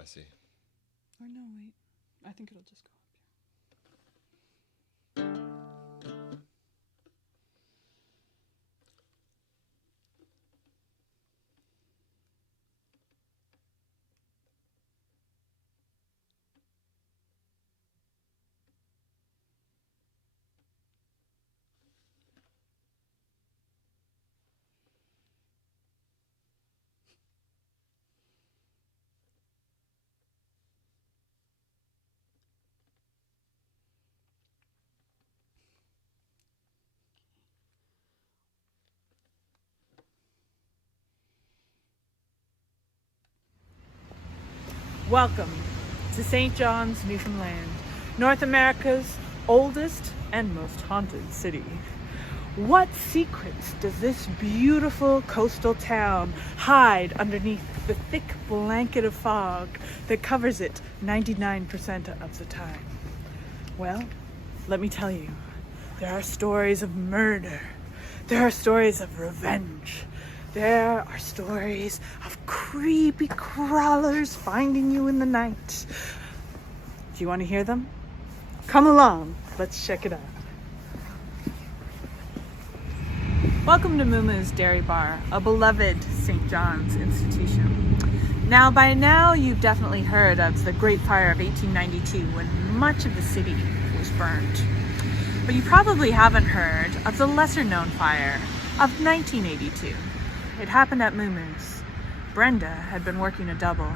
I see. Or no, wait. I think it'll just go up here. Welcome to St. John's, Newfoundland, North America's oldest and most haunted city. What secrets does this beautiful coastal town hide underneath the thick blanket of fog that covers it 99% of the time? Well, let me tell you, there are stories of murder. There are stories of revenge. There are stories of creepy crawlers finding you in the night. Do you want to hear them? Come along, let's check it out. Welcome to Mumu's Dairy Bar, a beloved St. John's institution. Now, by now, you've definitely heard of the Great Fire of 1892 when much of the city was burned. But you probably haven't heard of the lesser-known fire of 1982. It happened at Mumu's. Brenda had been working a double,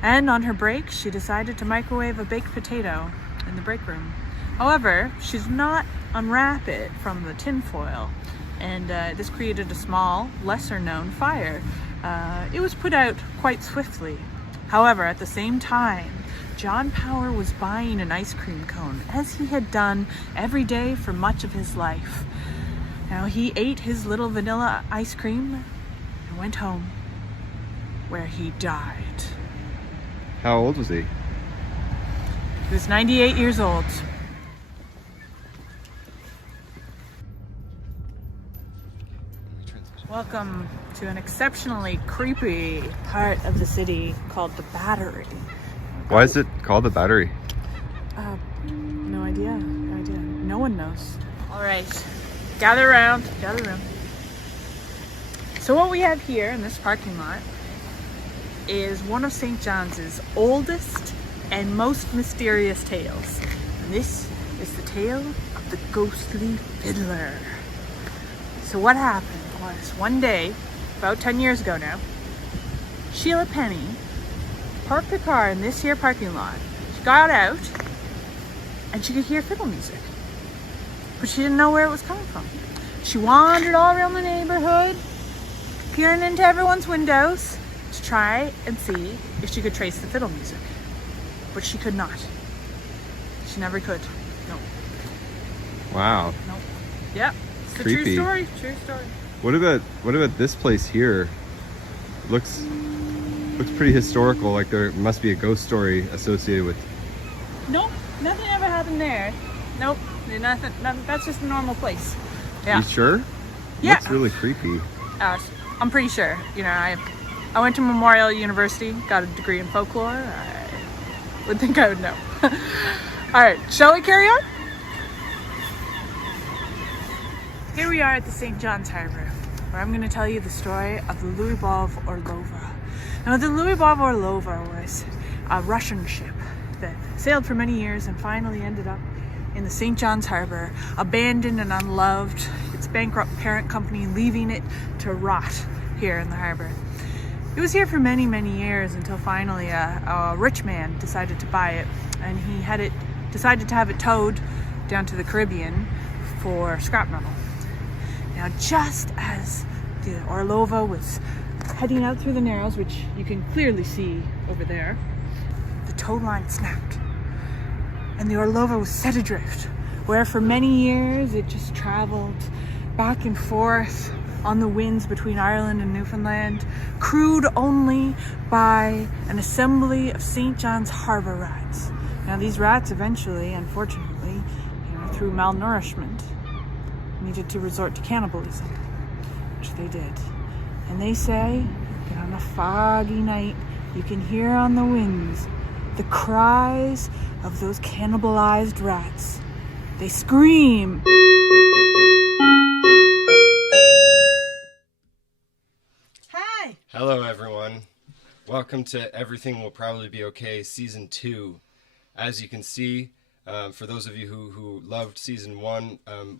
and on her break, she decided to microwave a baked potato in the break room. However, she did not unwrap it from the tinfoil, and this created a small, lesser-known fire. It was put out quite swiftly. However, at the same time, John Power was buying an ice cream cone, as he had done every day for much of his life. Now, he ate his little vanilla ice cream and went home, where he died. How old was he? He was 98 years old. Welcome to an exceptionally creepy part of the city called the Battery. Why is it called the Battery? No idea. No one knows. All right, gather around. So what we have here in this parking lot is one of St. John's oldest and most mysterious tales. And this is the tale of the ghostly fiddler. So what happened was, one day, about 10 years ago now, Sheila Penny parked her car in this here parking lot. She got out and she could hear fiddle music, but she didn't know where it was coming from. She wandered all around the neighborhood, peering into everyone's windows to try and see if she could trace the fiddle music, but she could not. She never could. No. Wow. No. Yep. It's a Creepy. true story. What about this place here? Looks pretty historical. Like there must be a ghost story associated with. Nope, nothing ever happened there. Nope, nothing. That's just a normal place. Yeah. You sure? Yeah. Looks really creepy. I'm pretty sure. You know, I went to Memorial University, got a degree in folklore. I would think I would know. All right, shall we carry on? Here we are at the St. John's Harbor, where I'm going to tell you the story of the Lyubov Orlova. Now, the Lyubov Orlova was a Russian ship that sailed for many years and finally ended up in the St. John's Harbor, abandoned and unloved, its bankrupt parent company leaving it to rot here in the harbor. It was here for many, many years until finally a rich man decided to buy it, and he decided to have it towed down to the Caribbean for scrap metal. Now, just as the Orlova was heading out through the Narrows, which you can clearly see over there, the tow line snapped, and the Orlova was set adrift, where for many years it just traveled back and forth on the winds between Ireland and Newfoundland, crewed only by an assembly of St. John's Harbor rats. Now, these rats eventually, unfortunately, through malnourishment, needed to resort to cannibalism, which they did. And they say that on a foggy night You can hear on the winds the cries of those cannibalized rats. They scream. Hi! Hello, everyone. Welcome to Everything Will Probably Be Okay, Season 2. As you can see, for those of you who loved Season 1,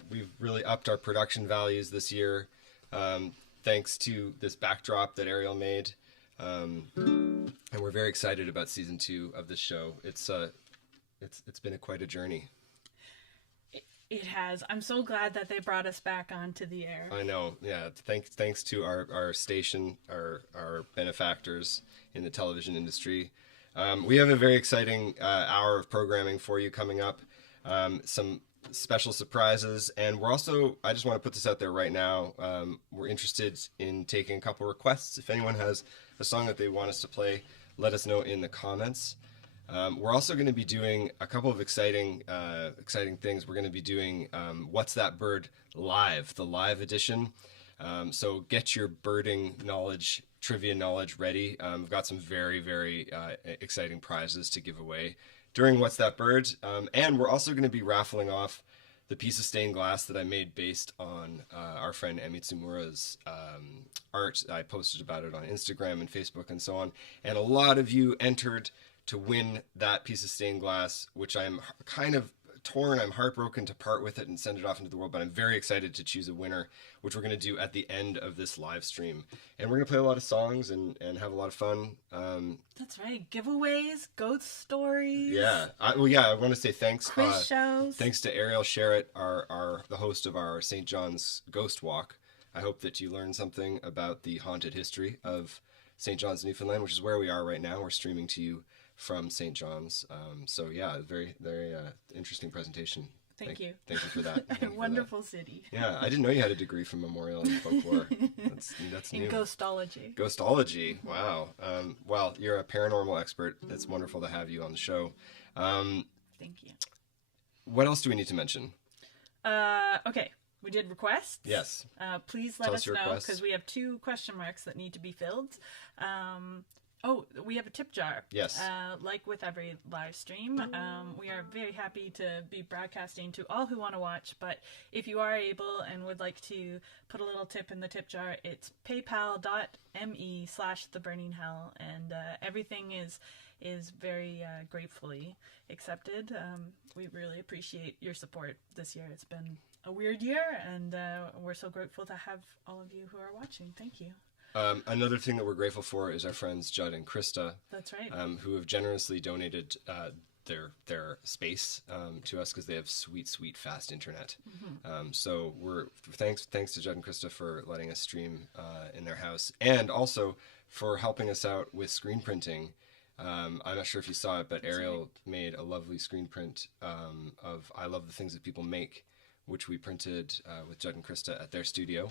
we've really upped our production values this year, thanks to this backdrop that Ariel made. And we're very excited about Season 2 of this show. It's been quite a journey. It has. I'm so glad that they brought us back onto the air. I know, yeah. Thanks to our station, our benefactors in the television industry. We have a very exciting hour of programming for you coming up. Some special surprises, and we're also, I just want to put this out there right now, we're interested in taking a couple requests. If anyone has a song that they want us to play, let us know in the comments. We're also going to be doing a couple of exciting things. We're going to be doing What's That Bird live, the live edition. So get your birding knowledge, trivia knowledge ready. We've got some very, very exciting prizes to give away during What's That Bird. And we're also going to be raffling off the piece of stained glass that I made based on our friend Emi Tsumura's art. I posted about it on Instagram and Facebook and so on. And a lot of you entered to win that piece of stained glass, which I'm kind of torn. I'm heartbroken to part with it and send it off into the world, but I'm very excited to choose a winner, which we're going to do at the end of this live stream. And we're going to play a lot of songs and have a lot of fun. That's right. Giveaways, ghost stories. Yeah. I want to say thanks. Quiz shows. Thanks to Ariel Sherritt, the host of our St. John's Ghost Walk. I hope that you learned something about the haunted history of St. John's, Newfoundland, which is where we are right now. We're streaming to you from St. John's. So yeah, very, very interesting presentation. Thank you. Thank you for that. Wonderful city. Yeah, I didn't know you had a degree from Memorial in Folklore. That's new. In ghostology. Ghostology. Wow. Well, you're a paranormal expert. It's wonderful to have you on the show. Thank you. What else do we need to mention? Okay. We did requests. Yes. Please let us know, because we have 2 question marks that need to be filled. We have a tip jar. Yes. Like with every live stream, we are very happy to be broadcasting to all who want to watch, but if you are able and would like to put a little tip in the tip jar, it's paypal.me/theburnинghell, and everything is very gratefully accepted. We really appreciate your support this year. It's been a weird year, and we're so grateful to have all of you who are watching. Thank you. Another thing that we're grateful for is our friends Judd and Krista. That's right. Who have generously donated their space to us because they have sweet fast internet. Mm-hmm. So we're thanks to Judd and Krista for letting us stream in their house, and also for helping us out with screen printing. I'm not sure if you saw it, but Ariel made a lovely screen print of I Love the Things That People Make, which we printed with Judd and Krista at their studio.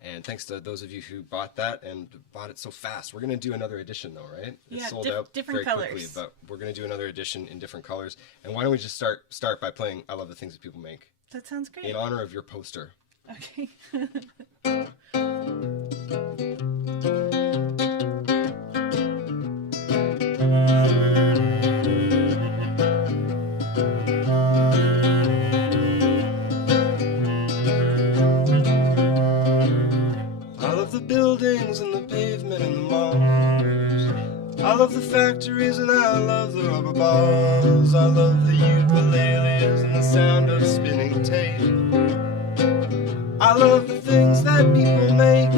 And thanks to those of you who bought that and bought it so fast. We're going to do another edition, though, right? Yeah, it sold out different very colors. quickly, but we're going to do another edition in different colors. And why don't we just start by playing I Love the Things That People Make? That sounds great. In honor of your poster. Okay. Buildings and the pavement and the malls. I love the factories and I love the rubber balls. I love the ukuleles and the sound of spinning tape. I love the things that people make.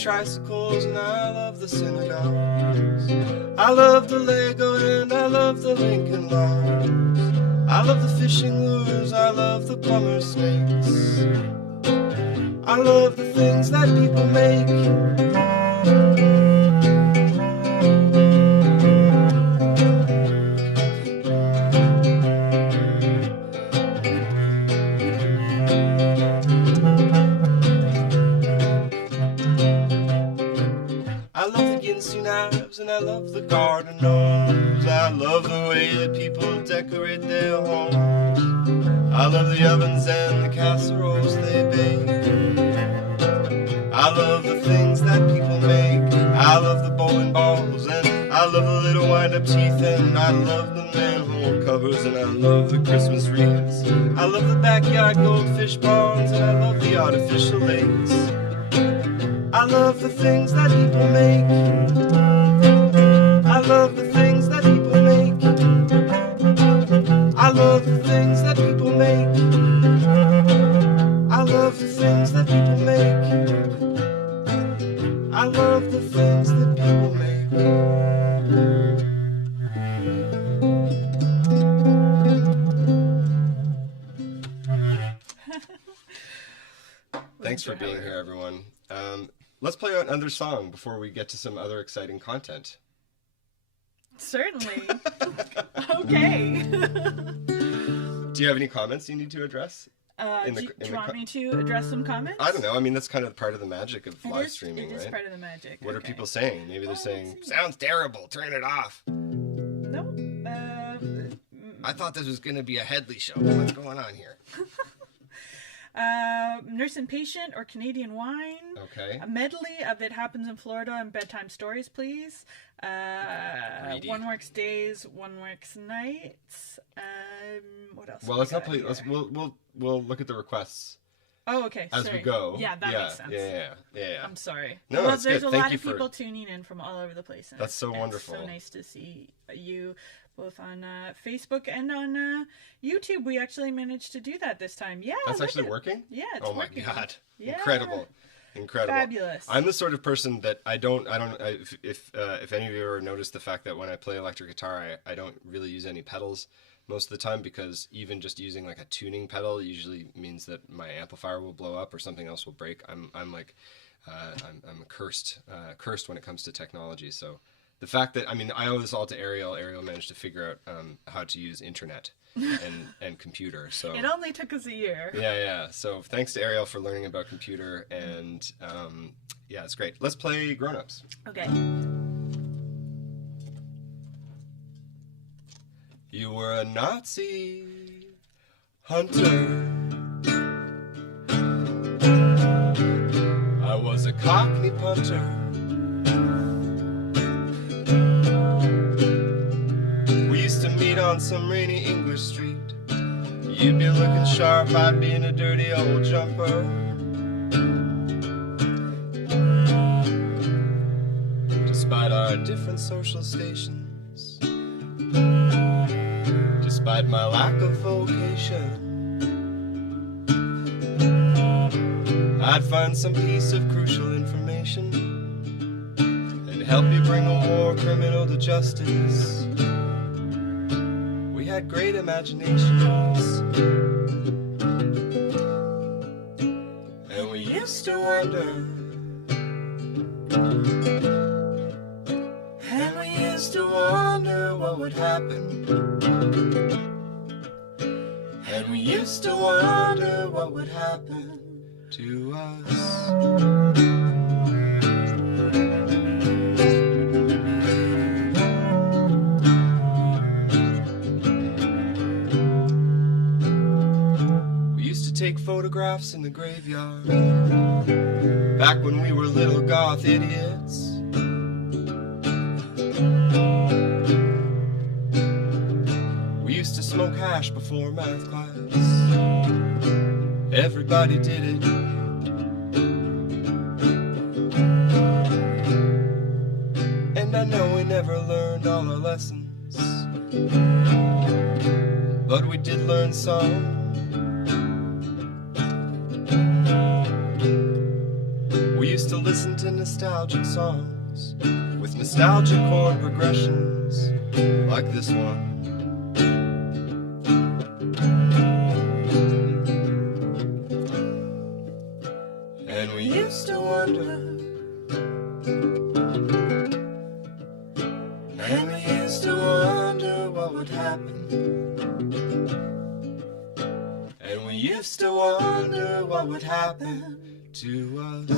Tricycles and I love the synagogues. I love the Lego and I love the Lincoln Logs. I love the fishing lures, I love the plumber snakes. I love the things that people make. love the garden gnomes. I love the way that people decorate their homes. I love the ovens and the casseroles they bake. I love the things that people make. I love the bowling balls, and I love the little wind-up teeth, and I love the manhole covers, and I love the Christmas wreaths. I love the backyard goldfish ponds, and I love the artificial lakes. I love the things that people make. I love the things that people make. I love the things that people make. I love the things that people make. I love the things that people make. Thanks for being here, everyone. Let's play another song before we get to some other exciting content. Certainly. Okay. Do you have any comments you need to address? Do you want me to address some comments? I don't know. I mean, that's kind of part of the magic of live streaming, right? It is right? part of the magic. What are people saying? Maybe they're saying, sounds terrible, turn it off. No. I thought this was going to be a Headley show. What's going on here? Nurse and Patient or Canadian Wine. Okay. A medley of It Happens in Florida and Bedtime Stories, please. One Works Days, One Works Nights. What else? Well, let's not play. We'll look at the requests. Oh, okay. As we go. Yeah, that makes sense. Yeah. I'm sorry. No, well, that's there's good. a lot of people tuning in from all over the place. That's so wonderful. It's so nice to see you both on Facebook and on YouTube. We actually managed to do that this time. Yeah. That's actually working? Yeah, it's working. Oh my God. Yeah. Incredible. Fabulous. I'm the sort of person that if any of you ever noticed the fact that when I play electric guitar, I don't really use any pedals most of the time, because even just using like a tuning pedal usually means that my amplifier will blow up or something else will break. I'm cursed when it comes to technology. So the fact that, I mean, I owe this all to Ariel. Ariel managed to figure out how to use internet and computer. So it only took us a year. Yeah. So thanks to Ariel for learning about computer, and yeah, it's great. Let's play Grown Ups. Okay. You were a Nazi hunter. I was a Cockney punter. We used to meet on some rainy English street. You'd be looking sharp, I'd be in a dirty old jumper. Despite our different social stations, despite my lack of vocation, I'd find some piece of crucial information and help you bring a war criminal to justice. We had great imaginations, and we used to wonder, and we used to wonder what would happen, and we used to wonder what would happen to us. We used to take photographs in the graveyard, back when we were little goth idiots. We used to smoke hash before math class. Everybody did it. And I know we never learned all our lessons, but we did learn some. We used to listen to nostalgic songs with nostalgic chord progressions like this one. And we used to wonder, and we used to wonder what would happen, and we used to wonder what would happen to us.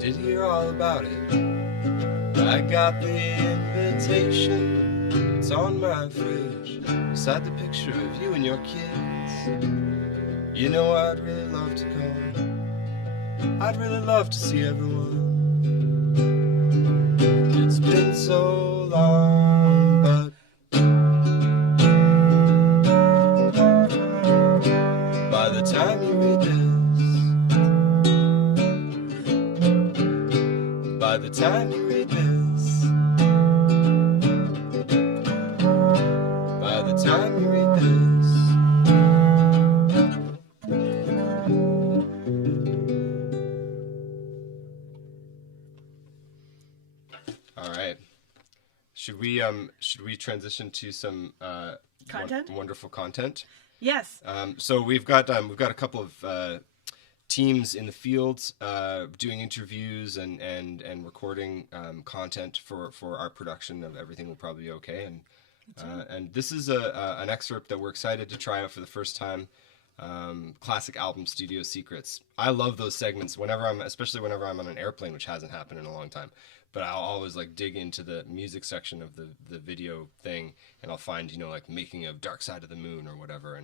did hear all about it. I got the invitation. It's on my fridge, beside the picture of you and your kids. You know I'd really love to come. I'd really love to see everyone. It's been so long, but by the time you read this, by the time you read this, by the time you read this. All right. Should we transition to some Content? wonderful content? Yes. So we've got a couple of teams in the field doing interviews and recording content for our production of Everything Will Probably Be Okay, and this is an excerpt that we're excited to try out for the first time. Classic album studio secrets. I love those segments especially whenever I'm on an airplane, which hasn't happened in a long time. But I'll always like dig into the music section of the video thing, and I'll find like making of Dark Side of the Moon or whatever,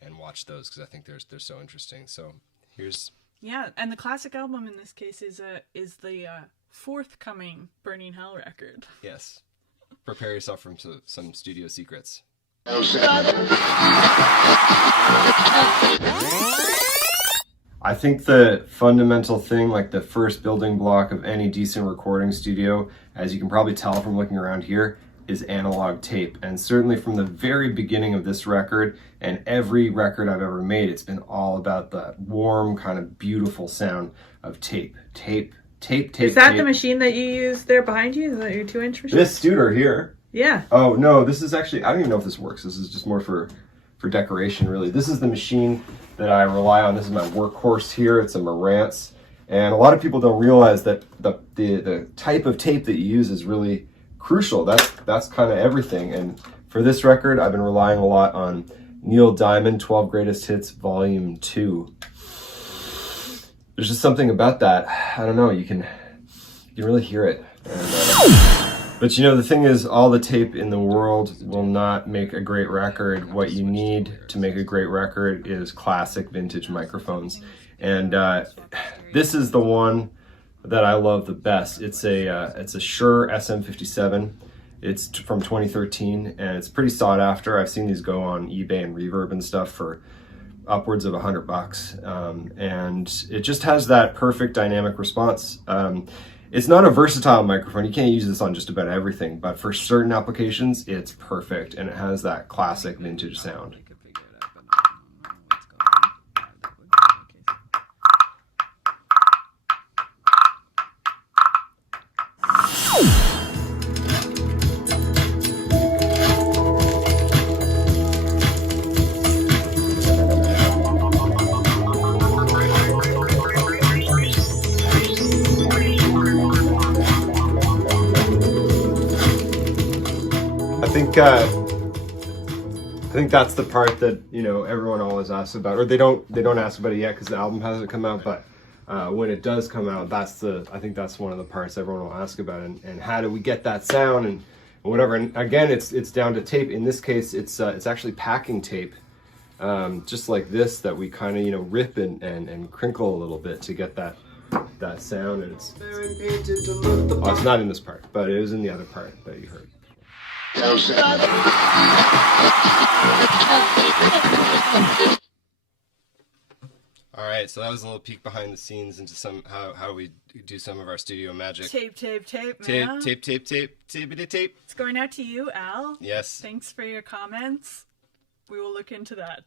and watch those because I think they're so interesting. So here's and the classic album in this case is the forthcoming Burning Hell record. Yes. Prepare yourself for some studio secrets. I think the fundamental thing, like the first building block of any decent recording studio, as you can probably tell from looking around here, is analog tape. And certainly from the very beginning of this record and every record I've ever made, it's been all about the warm, kind of beautiful sound of tape. Is that the machine that you use there behind you? Is that your 2-inch machine? This Studer here. Yeah. Oh, no, this is actually, I don't even know if this works. This is just more for decoration, really. This is the machine that I rely on. This is my workhorse here. It's a Marantz. And a lot of people don't realize that the type of tape that you use is really crucial. That's kind of everything. And for this record, I've been relying a lot on Neil Diamond, 12 Greatest Hits, Volume 2. There's just something about that. I don't know, you can really hear it. But the thing is, all the tape in the world will not make a great record. What you need to make a great record is classic vintage microphones. And this is the one that I love the best. It's a Shure SM57. It's from 2013, and it's pretty sought after. I've seen these go on eBay and Reverb and stuff for upwards of $100. And it just has that perfect dynamic response. It's not a versatile microphone. You can't use this on just about everything, but for certain applications, it's perfect, and it has that classic vintage sound. I think that's the part that everyone always asks about, or they don't ask about it yet because the album hasn't come out. But when it does come out, I think that's one of the parts everyone will ask about, and how do we get that sound and whatever. And again, it's down to tape. In this case, it's actually packing tape, just like this, that we kind of rip and crinkle a little bit to get that sound. And it's not in this part, but it is in the other part that you heard. All right, so that was a little peek behind the scenes into how we do some of our studio magic. Tape, man. Tape. It's going out to you, Al. Yes. Thanks for your comments. We will look into that.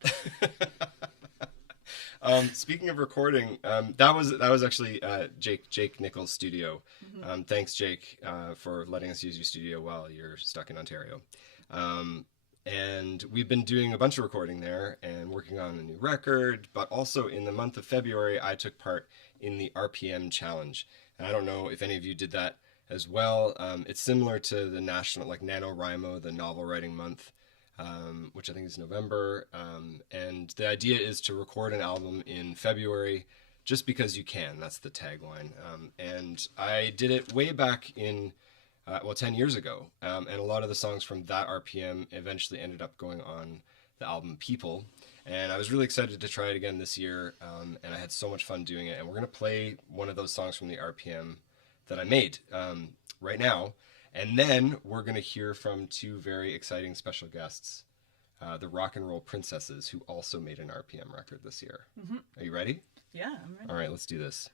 Speaking of recording, that was actually Jake Nichols' studio. Mm-hmm. Thanks, Jake, for letting us use your studio while you're stuck in Ontario. And we've been doing a bunch of recording there and working on a new record, but also in the month of February, I took part in the RPM Challenge. And I don't know if any of you did that as well. It's similar to the national, like NaNoWriMo, the novel writing month, which I think is November. And the idea is to record an album in February, just because you can. That's the tagline. And I did it way back in, 10 years ago. And a lot of the songs from that RPM eventually ended up going on the album People. And I was really excited to try it again this year. And I had so much fun doing it. And we're going to play one of those songs from the RPM that I made right now. And then we're going to hear from two very exciting special guests, the Rock and Roll Princesses, who also made an RPM record this year. Mm-hmm. Are you ready? Yeah, I'm ready. All right, let's do this.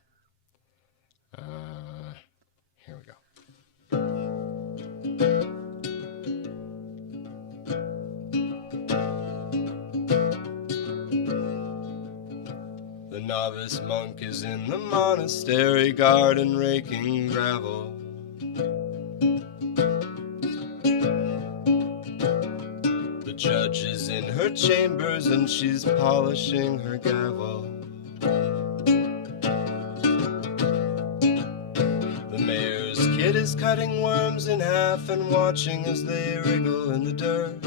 Here we go. The novice monk is in the monastery garden raking gravel. The judge is in her chambers and she's polishing her gavel. The mayor's kid is cutting worms in half and watching as they wriggle in the dirt.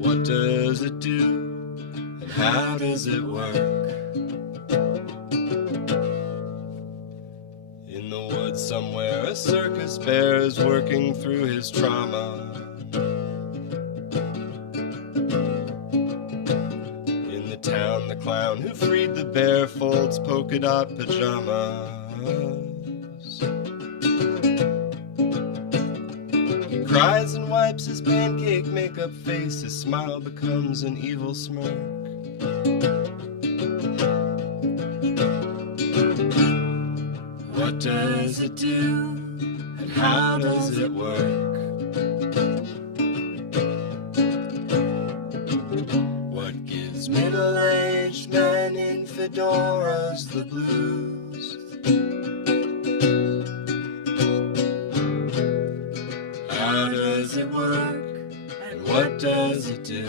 What does it do, and how does it work? In the woods somewhere, a circus bear is working through his trauma. In the town, the clown who freed the bear folds polka dot pajamas. Cries and wipes his pancake makeup face. His smile becomes an evil smirk. What does it do, and how does it work? What gives middle-aged men in fedoras the blues? How does it work, and what does it do?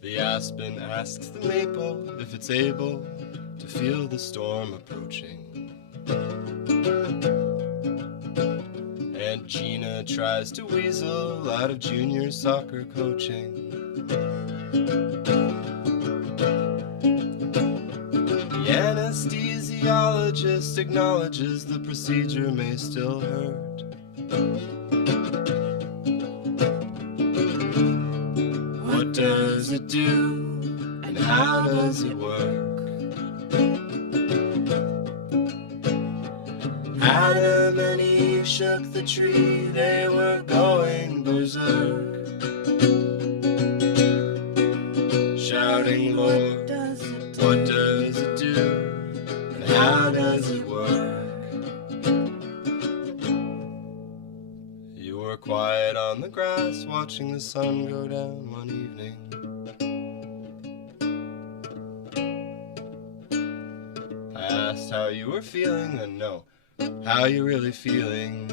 The aspen asks the maple if it's able to feel the storm approaching. Aunt Gina tries to weasel out of junior soccer coaching. The anesthesiologist acknowledges the procedure may still hurt. What does it do, and how does it work? Adam and Eve shook the tree, they were going berserk, shouting, Lord, what does it do, and how does it work? You were quiet on the grass, watching the sun go down one evening. I asked how you were feeling, and no, how you really feeling.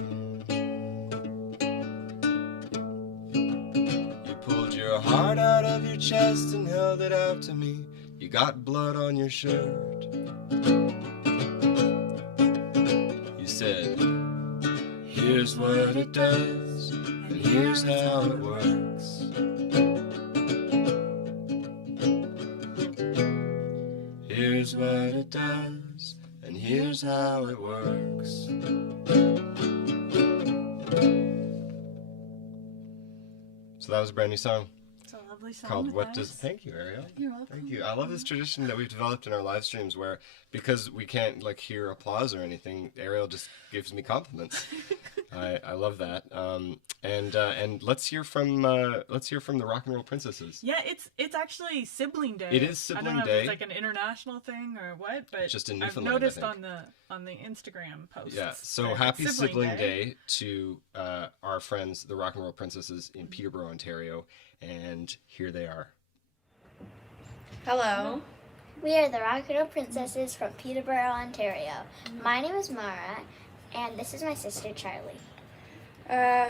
You pulled your heart out of your chest and held it out to me. You got blood on your shirt. You said, here's what it does, and here's how it works. Here's what it does, and here's how it works. So that was a brand new song. It's a lovely song. Called What thanks. Does... Thank you, Ariel. You're welcome. Thank you. I love this tradition that we've developed in our live streams where, because we can't like hear applause or anything, Ariel just gives me compliments. I love that. And let's hear from the Rock and Roll Princesses. Yeah, it's actually Sibling Day. It is Sibling I don't know Day. if it's like an international thing or what, but Just in I've Newfoundland, noticed I think. on the Instagram posts. Yeah, so that happy it's Sibling Day to our friends, the Rock and Roll Princesses in Peterborough, Ontario, and here they are. Hello. We are the Rock and Roll Princesses from Peterborough, Ontario. My name is Mara, and this is my sister Charlie.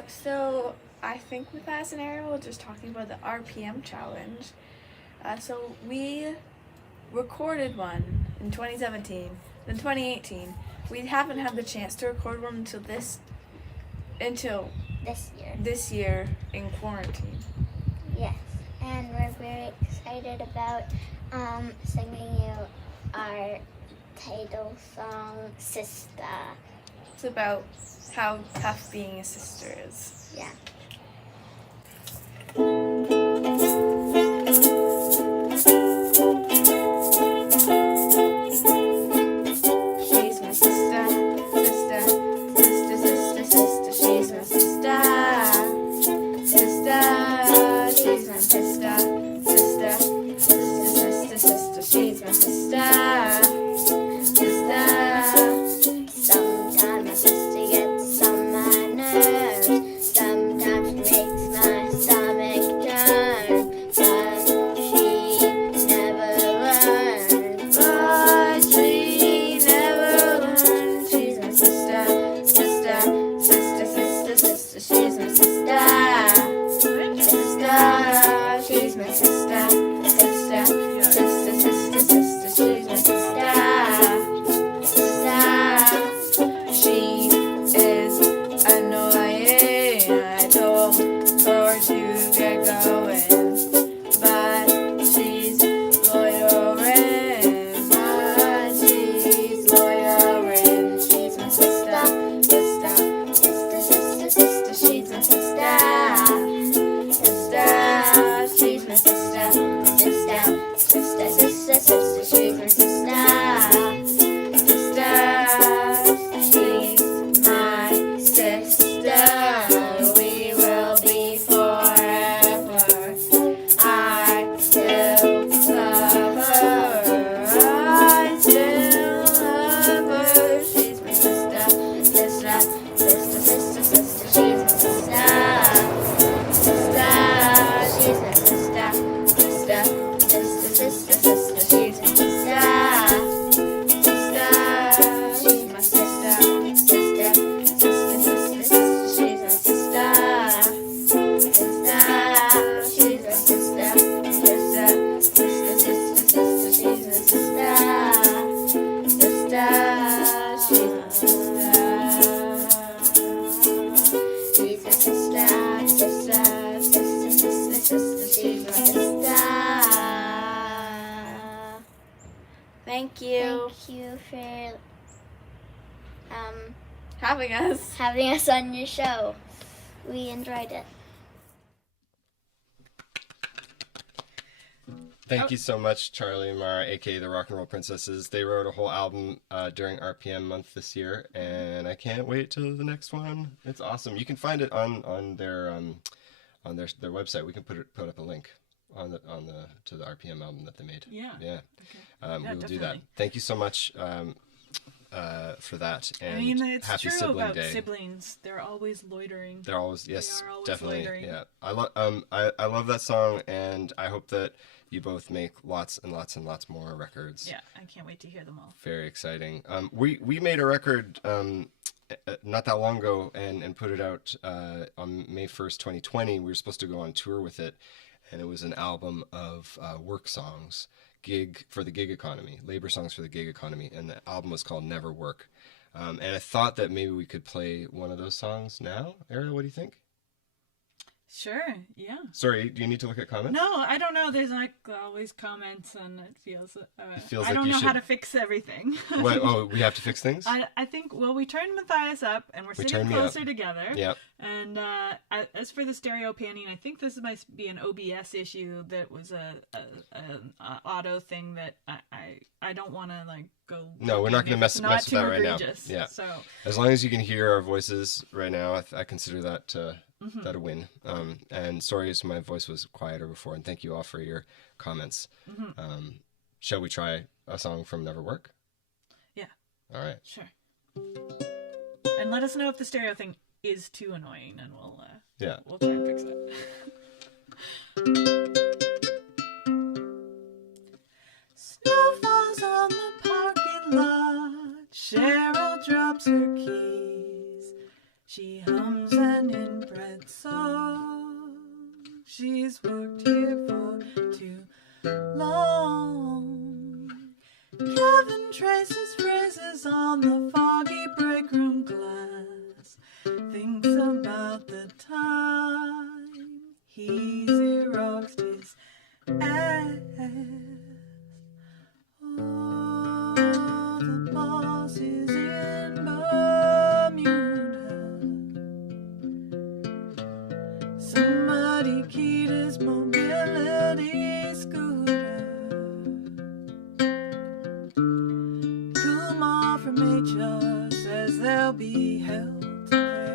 So I think with that scenario, we're just talking about the RPM challenge. So we recorded one in 2017. In 2018, we haven't had the chance to record one until this year in quarantine. Yes, and we're very excited about singing you our title song, Sister. It's about how tough being a sister is. Yeah. She's my sister, sister, sister, sister, sister. She's my sister, sister. She's my sister, sister, sister, sister, sister. She's my sister, sister. Sometimes my sister gets on my nerves. Sometimes she makes my stomach turn. But she never learns. But she never learned. She's my sister, sister, sister, sister, sister. She's my sister, sister. She's my sister, sister, sister, sister, sister. She's my sister, sister. She is annoying. I told her to get going, but she's loitering. But she's loitering. She's my sister, sister, sister, sister, sister. She's my sister, sister. She's my sister, sister, sister, sister, sister. She's my sister, sister. She's my sister. We will be forever. I still love her. I still love her. She's my sister, sister, sister, sister, sister. She's my sister, sister. She's my sister, sister, sister, sister, sister. She's my sister, sister. She's my sister, sister, sister, sister, sister. She's my sister, sister. She's my sister, sister, sister, sister, sister. She's my sister, sister. She's my sister. She's my sister, sister, sister, sister, sister. She's my sister. Thank you. Thank you for Having us. having us on your show. We enjoyed it. Thank you so much, Charlie and Mara, aka the Rock and Roll Princesses. They wrote a whole album during RPM month this year, and I can't wait till the next one. It's awesome. You can find it on their website. We can put up a link to the RPM album that they made. Yeah. Yeah. Okay. We will do that. definitely. Thank you so much for that. And I mean, it's happy true Sibling about Day. siblings. They're always loitering. They're always, yes, are always definitely. loitering. Yeah. I love that song, and I hope that you both make lots and lots and lots more records. Yeah, I can't wait to hear them all. Very exciting. We made a record not that long ago and put it out on May 1st, 2020. We were supposed to go on tour with it, and it was an album of work songs, for the gig economy, labor songs for the gig economy, and the album was called Never Work. And I thought that maybe we could play one of those songs now. Ariel, what do you think? Sure, yeah. Sorry, do you need to look at comments? No, I don't know. There's like always comments, and it feels feels I like don't you know how should- to fix everything. What, oh, we have to fix things? I think, well, we turned Matthias up, and we're sitting turned me up. closer together. Yep. And as for the stereo panning, I think this might be an OBS issue that was an auto thing that I don't want to like go. No, we're not going to mess with that right now. Egregious. Yeah. So As long as you can hear our voices right now, I consider that that a win. And sorry if my voice was quieter before, and thank you all for your comments. Shall we try a song from Never Work? yeah, All right. sure. And let us know if the stereo thing is too annoying, and Yeah. we'll try and fix it. Snow falls on the parking lot. Cheryl drops her keys. She hums an inbred song. She's worked here for too long. Kevin traces phrases on the foggy break room glass. Thinks about the time he Xeroxed his ass. Oh, the boss is in Bermuda. Somebody keyed his mobility scooter. Kumar from HR says there'll be hell to pay.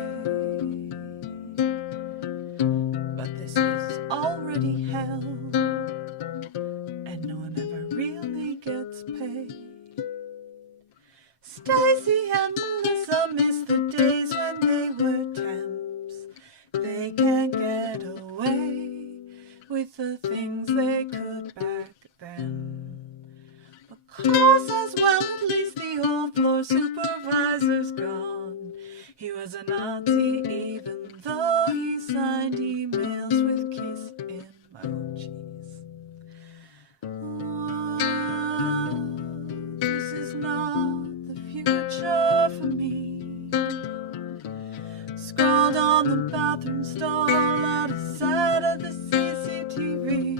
But this is already hell, and no one ever really gets paid. Stacy and Melissa miss the days when they were temps. They can't get away with the things they could back then. But Carl says, well, at least the old floor supervisor's gone. He was a Nazi even though he signed emails with kiss emojis. Oh, this is not the future for me. Scrawled on the bathroom stall out of sight of the CCTV.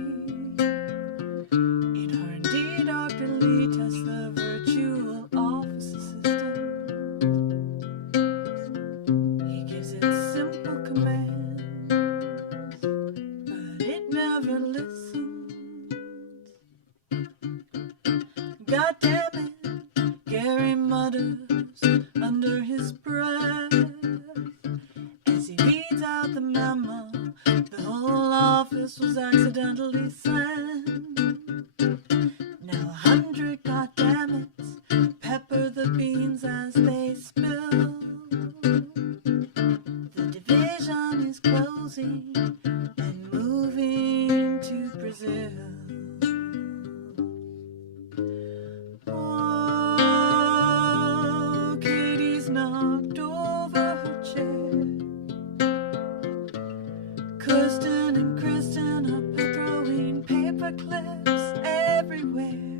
In R&D, Dr. Lee tests the virtual office assistant. He gives it simple commands, but it never listens. God damn it, Gary mutters under his breath as he reads out the memo. The whole office was accidentally sent. Now 100 goddammits pepper the beans as they spill. The division is closing and moving to Brazil. Oh, Katie's knocked over her chair. Kirsten and Kristen are throwing paper clips everywhere.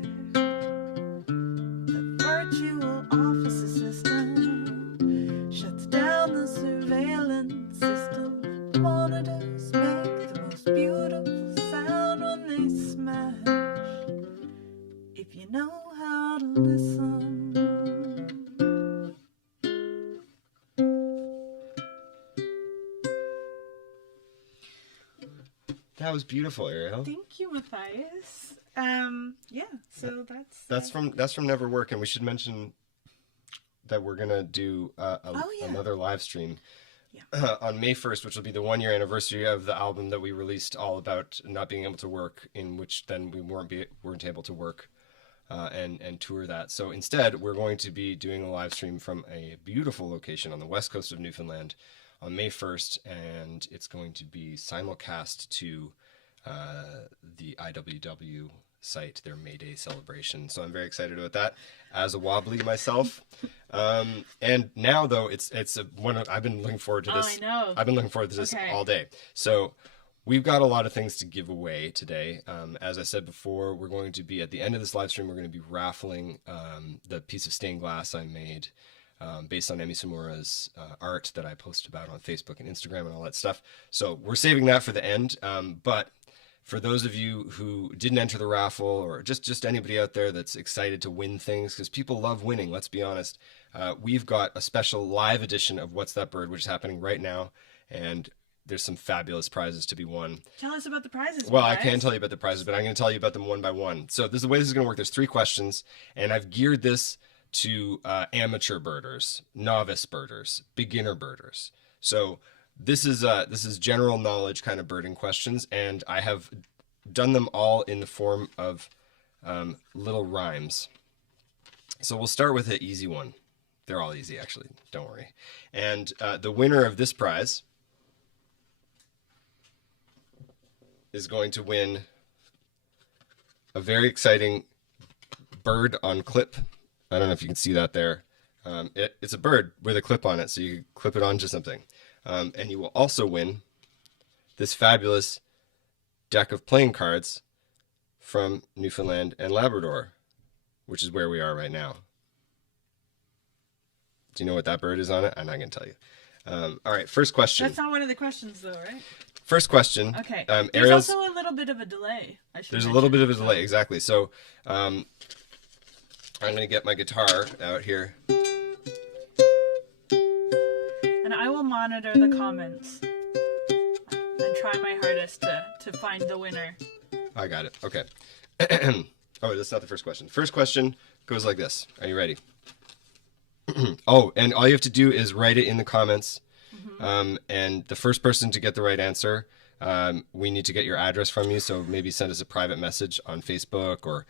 The virtual office assistant shuts down the surveillance system. Monitors make the most beautiful sound when they smash. If you know how to listen. That was beautiful, Ariel. Thank you, Matthias. Yeah, so That's from Never Work, and we should mention that we're gonna do another live stream on May 1st, which will be the 1-year anniversary of the album that we released, all about not being able to work, in which then we weren't able to work and tour that. So instead, we're going to be doing a live stream from a beautiful location on the west coast of Newfoundland on May 1st, and it's going to be simulcast to the IWW site, their May Day celebration. So I'm very excited about that as a wobbly myself. And now, though, I've been looking forward to this. I know. I've been looking forward to this Okay. all day. So we've got a lot of things to give away today. As I said before, we're going to be, at the end of this live stream, we're going to be raffling the piece of stained glass I made based on Emi Samura's art that I post about on Facebook and Instagram and all that stuff. So we're saving that for the end. But for those of you who didn't enter the raffle, or just anybody out there that's excited to win things, because people love winning, let's be honest, we've got a special live edition of What's That Bird, which is happening right now. And there's some fabulous prizes to be won. Tell us about the prizes. Well, guys. I can tell you about the prizes, but I'm going to tell you about them one by one. So this is the way this is going to work. There's 3 questions, and I've geared this to amateur birders, novice birders, beginner birders. So this is general knowledge kind of birding questions, and I have done them all in the form of little rhymes. So we'll start with an easy one. They're all easy, actually. Don't worry. And the winner of this prize is going to win a very exciting bird on clip. I don't know if you can see that there. It's a bird with a clip on it, so you can clip it onto something. And you will also win this fabulous deck of playing cards from Newfoundland and Labrador, which is where we are right now. Do you know what that bird is on it? I'm not going to tell you. All right, first question. That's not one of the questions, though, right? First question. Okay. Ariel's, There's also a little bit of a delay. There's a little bit of a delay, exactly. So I'm going to get my guitar out here. And I will monitor the comments and try my hardest to find the winner. I got it. Okay. Oh, that's not the first question. First question goes like this. Are you ready? Oh, and all you have to do is write it in the comments. And the first person to get the right answer, we need to get your address from you. So maybe send us a private message on Facebook or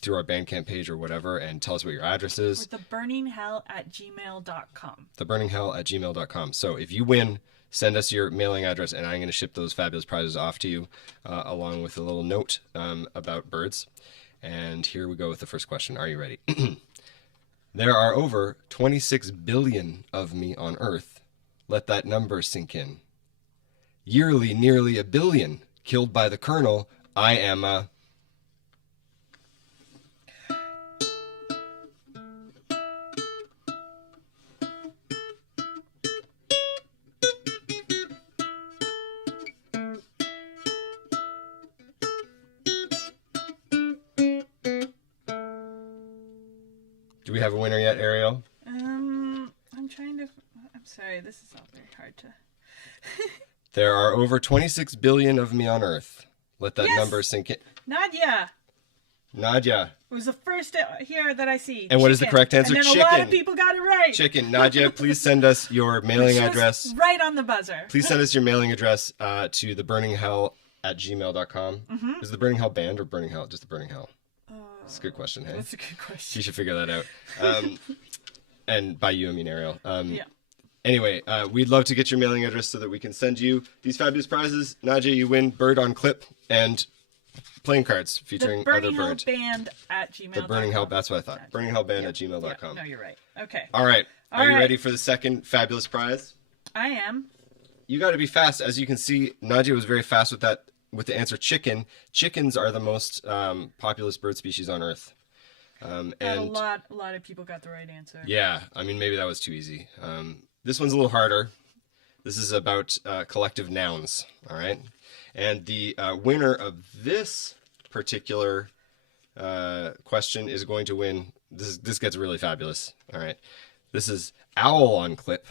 through our Bandcamp page or whatever, and tell us what your address is. Or theburninghell@gmail.com. Theburninghell@gmail.com. So if you win, send us your mailing address, and I'm going to ship those fabulous prizes off to you, along with a little note about birds. And here we go with the first question. Are you ready? There are over 26 billion of me on Earth. Let that number sink in. Yearly, nearly a billion. Killed by the Colonel, I am a... Do we have a winner yet, Ariel? I'm trying to... I'm sorry, this is all very hard to... There are over 26 billion of me on Earth. Let that Yes! number sink in. Nadia! Nadia. It was the first here that I see. And what is the Chicken. correct answer? And then a lot of people got it right. Chicken. Nadia, please send us your mailing Just address. Right on the buzzer. Please send us your mailing address to theburninghell@gmail.com. Is it the Burning Hell Band or Burning Hell? Just the Burning Hell. That's a good question, hey? That's a good question. You should figure that out. And by you, I mean Ariel. Yeah. Anyway, we'd love to get your mailing address so that we can send you these fabulous prizes. Nadia, you win Bird on Clip and playing cards featuring the other Burning Hell birds. Band at gmail.com. The Burning Hell, that's what I thought. Burning Hell Band at gmail.com. Yeah, no, you're right. Okay. All right. Are you right. ready for the second fabulous prize? I am. You got to be fast. As you can see, Nadia was very fast with that, with the answer chicken. Chickens are the most populous bird species on Earth. And a lot of people got the right answer. Yeah, I mean, maybe that was too easy. This one's a little harder. This is about collective nouns, all right? And the winner of this particular question is going to win. This gets really fabulous, all right? This is owl on clip.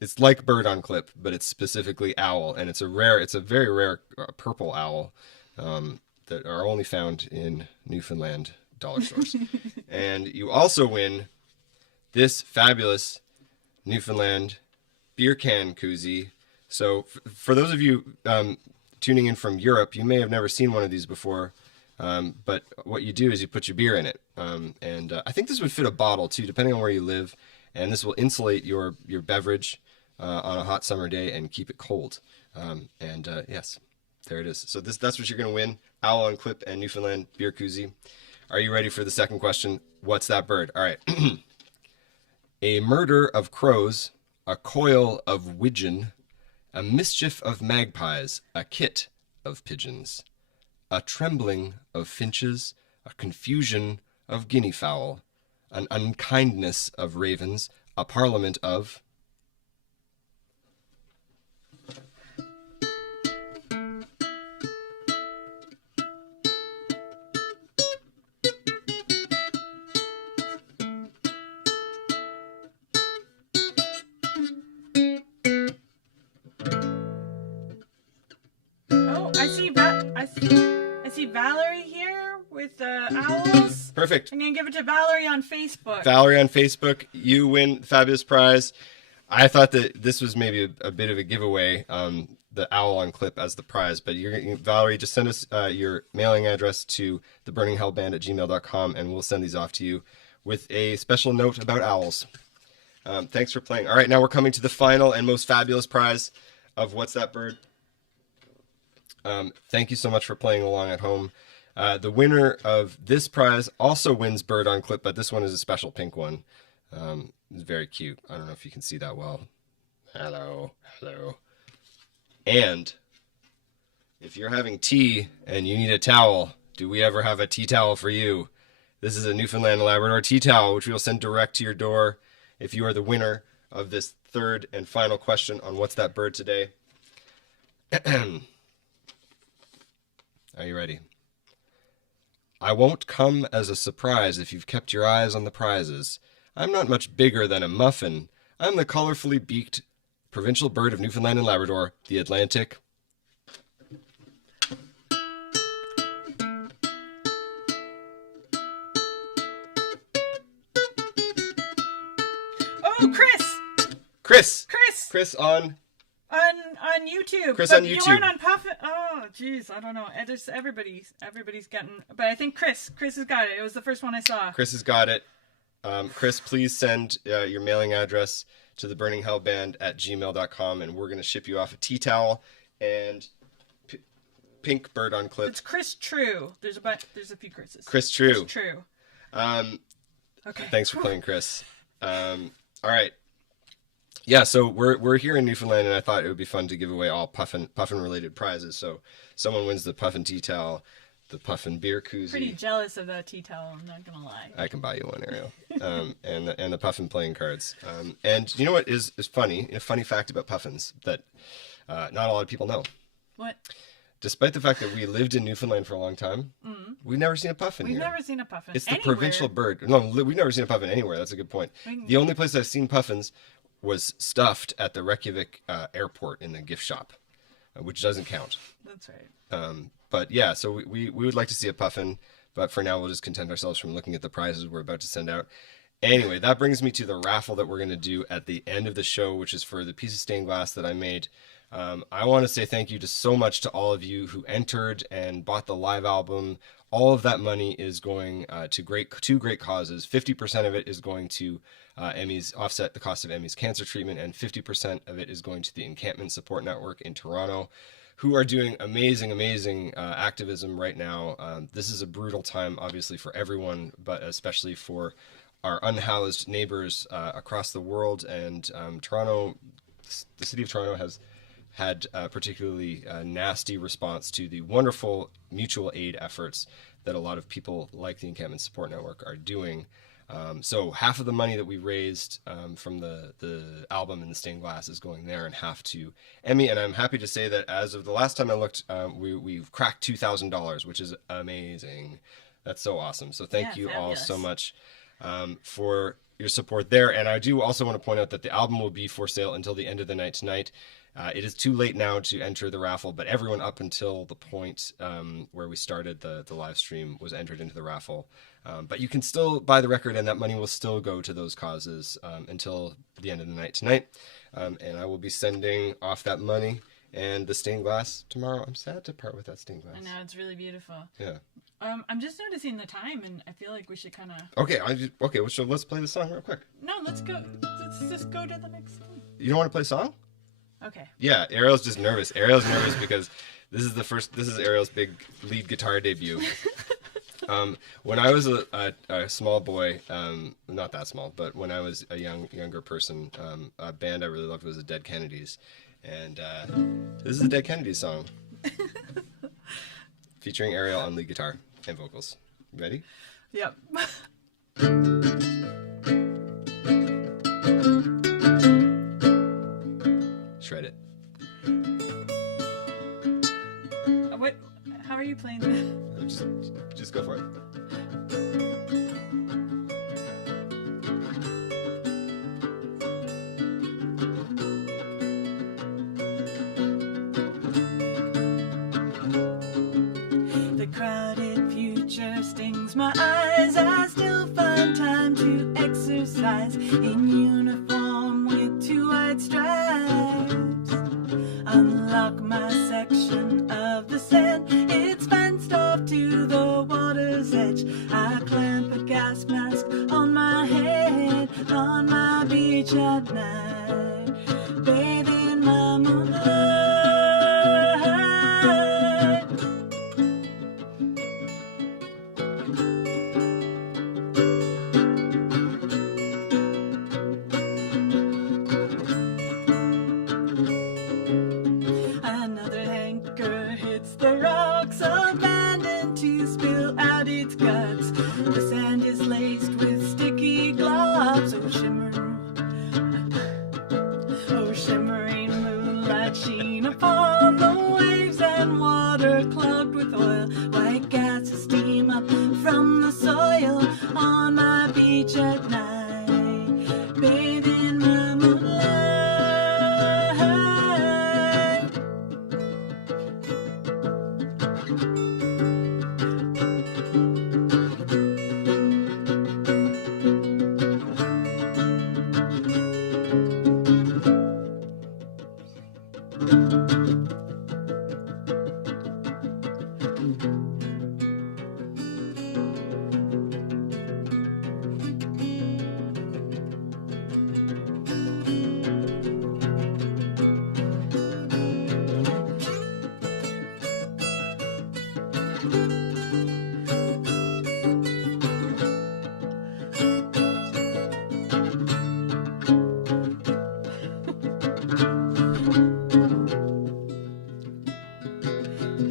It's like bird on clip, but it's specifically owl, and it's a very rare purple owl that are only found in Newfoundland dollar stores. And you also win this fabulous Newfoundland beer can koozie. So for those of you tuning in from Europe, you may have never seen one of these before, but what you do is you put your beer in it. And I think this would fit a bottle too, depending on where you live, and this will insulate your beverage on a hot summer day and keep it cold. Yes, there it is. So that's what you're going to win, owl on clip and Newfoundland beer koozie. Are you ready for the second question? What's that bird? All right. A murder of crows, a coil of widgeon, a mischief of magpies, a kit of pigeons, a trembling of finches, a confusion of guinea fowl, an unkindness of ravens, a parliament of... I see Valerie here with the owls. Perfect. I'm going to give it to Valerie on Facebook. Valerie on Facebook, you win the fabulous prize. I thought that this was maybe a bit of a giveaway, the owl on clip as the prize, but Valerie, just send us your mailing address to theburninghelband@gmail.com, and we'll send these off to you with a special note about owls. Thanks for playing. All right, now we're coming to the final and most fabulous prize of What's That Bird? Thank you so much for playing along at home. The winner of this prize also wins Bird on Clip, but this one is a special pink one. It's very cute. I don't know if you can see that well. Hello. And if you're having tea and you need a towel, do we ever have a tea towel for you? This is a Newfoundland and Labrador tea towel, which we will send direct to your door if you are the winner of this third and final question on What's That Bird today. Are you ready? I won't come as a surprise if you've kept your eyes on the prizes. I'm not much bigger than a muffin. I'm the colorfully beaked provincial bird of Newfoundland and Labrador, the Atlantic. Oh, Chris on YouTube. Chris but on YouTube. You weren't on Puffin. Oh, jeez, I don't know. Everybody's getting. But I think Chris has got it. It was the first one I saw. Chris has got it. Chris, please send your mailing address to theburninghelband@gmail.com, and we're going to ship you off a tea towel and pink bird on clip. It's Chris True. There's a few Chris's. Chris True. Chris True. Okay. Thanks for playing, Chris. All right. Yeah, so we're here in Newfoundland, and I thought it would be fun to give away all puffin related prizes. So someone wins the puffin tea towel, the puffin beer koozie. Pretty jealous of that tea towel, I'm not gonna lie. I can buy you one, Ariel. And the puffin playing cards. And you know what is funny? A funny fact about puffins that not a lot of people know. What? Despite the fact that we lived in Newfoundland for a long time, we've never seen a puffin here. We've never seen a puffin. It's the anywhere. provincial bird. No, we've never seen a puffin anywhere. That's a good point. The only place I've seen puffins was stuffed at the Reykjavik airport in the gift shop, which doesn't count. That's right. But yeah, so we would like to see a puffin, but for now we'll just content ourselves from looking at the prizes we're about to send out. Anyway, that brings me to the raffle that we're going to do at the end of the show, which is for the piece of stained glass that I made. I want to say thank you so much to all of you who entered and bought the live album. All of that money is going to two great causes. 50% of it is going to Emmy's, offset the cost of Emmy's cancer treatment, and 50% of it is going to the Encampment Support Network in Toronto, who are doing amazing activism right now. This is a brutal time, obviously, for everyone, but especially for our unhoused neighbors across the world. And Toronto, the city of Toronto has had a particularly nasty response to the wonderful mutual aid efforts that a lot of people like the Encampment Support Network are doing. So half of the money that we raised from the album and the stained glass is going there, and half to Emmy. And I'm happy to say that as of the last time I looked, we've cracked $2,000, which is amazing. That's so awesome. So thank you all so much for your support there. And I do also want to point out that the album will be for sale until the end of the night tonight. It is too late now to enter the raffle, but everyone up until the point where we started the live stream was entered into the raffle. But you can still buy the record, and that money will still go to those causes until the end of the night tonight. And I will be sending off that money and the stained glass tomorrow. I'm sad to part with that stained glass. I know, it's really beautiful. Yeah. I'm just noticing the time, and I feel like we should kind of... Okay, so let's play the song real quick. No, let's just go to the next song. You don't want to play a song? Okay. Yeah, Ariel's just nervous. Ariel's nervous because this is Ariel's big lead guitar debut. When I was a small boy, not that small, but when I was a younger person, a band I really loved was the Dead Kennedys. And this is the Dead Kennedys song. Featuring Ariel on lead guitar and vocals. You ready? Yep. Shred it. What? How are you playing this? Just go for it. The crowded future stings my eyes. I still find time to exercise in uniform with 2 white stripes. Unlock my section of the sand. It's fenced off to the water's edge. I clamp a gas mask on my head on my beach at night, bathing my moonlight. Another anchor hits the rocks, abandoned to spill out its guts. The sand is laced with sticky globs. Oh, shimmering moonlight sheen upon the waves and water clogged with oil. White gases steam up from the soil on my beach at night, bathing my moonlight.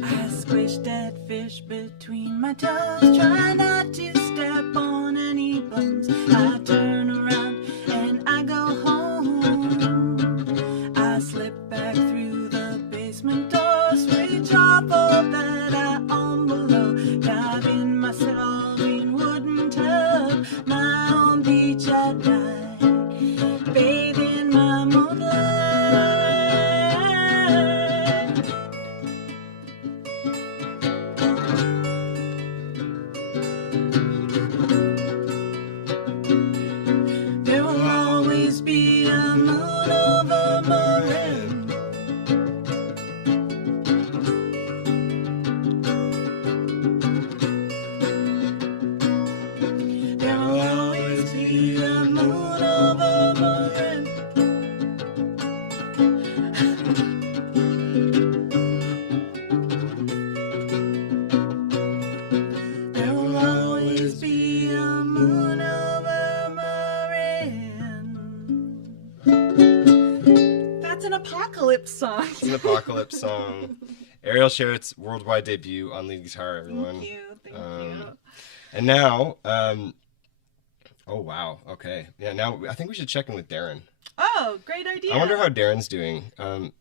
I squish dead fish between my toes, try not to step on any bones. I turn around and I go home. I slip back through the basement door, switch off all that I own below. Dive in my solving wooden tub, my own beach at night, bathing my moonlight. There will always be a moon over Marin. There will always be a moon over Marin. There will always be a moon over Marin. That's an Apocalypse song. It's an Apocalypse song. Ariel Sherritt's worldwide debut on lead guitar, everyone. Thank you. Thank you. And now, oh wow, okay, yeah. Now I think we should check in with Darren. Oh, great idea. I wonder how Darren's doing. Darren,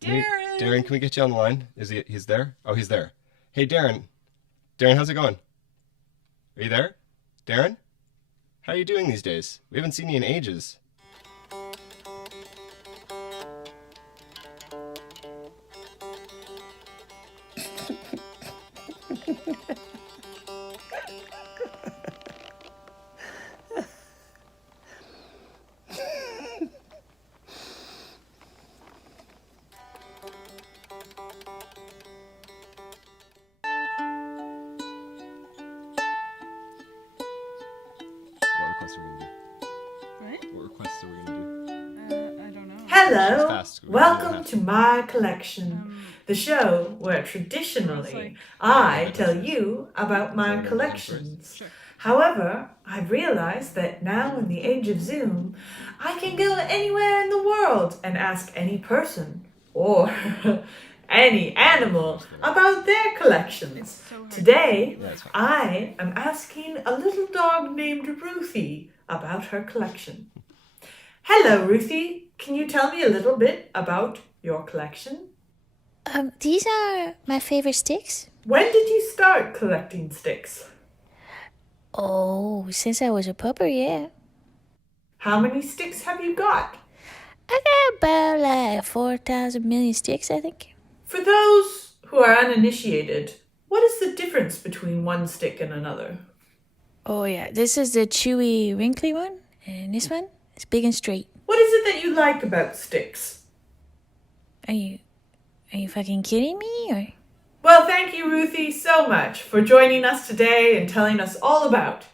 can we get you on the line? He's there? Oh, he's there. Hey, Darren. Darren, how's it going? Are you there? Darren? How are you doing these days? We haven't seen you in ages. What requests are we gonna do? Right? What requests are we gonna do? I don't know. Hello, Fast. welcome to my collection, the show where traditionally I tell you about my collections. Sure. However, I've realized that now in the age of Zoom, I can go anywhere in the world and ask any person or any animal about their collections. Today, I am asking a little dog named Ruthie about her collection. Hello, Ruthie. Can you tell me a little bit about your collection? These are my favorite sticks. When did you start collecting sticks? Oh, since I was a pupper, yeah. How many sticks have you got? I got about like 4,000 million sticks, I think. For those who are uninitiated, what is the difference between one stick and another? Oh yeah, this is the chewy, wrinkly one, and this one is big and straight. What is it that you like about sticks? Are you fucking kidding me, or? Well, thank you, Ruthie, so much for joining us today and telling us all about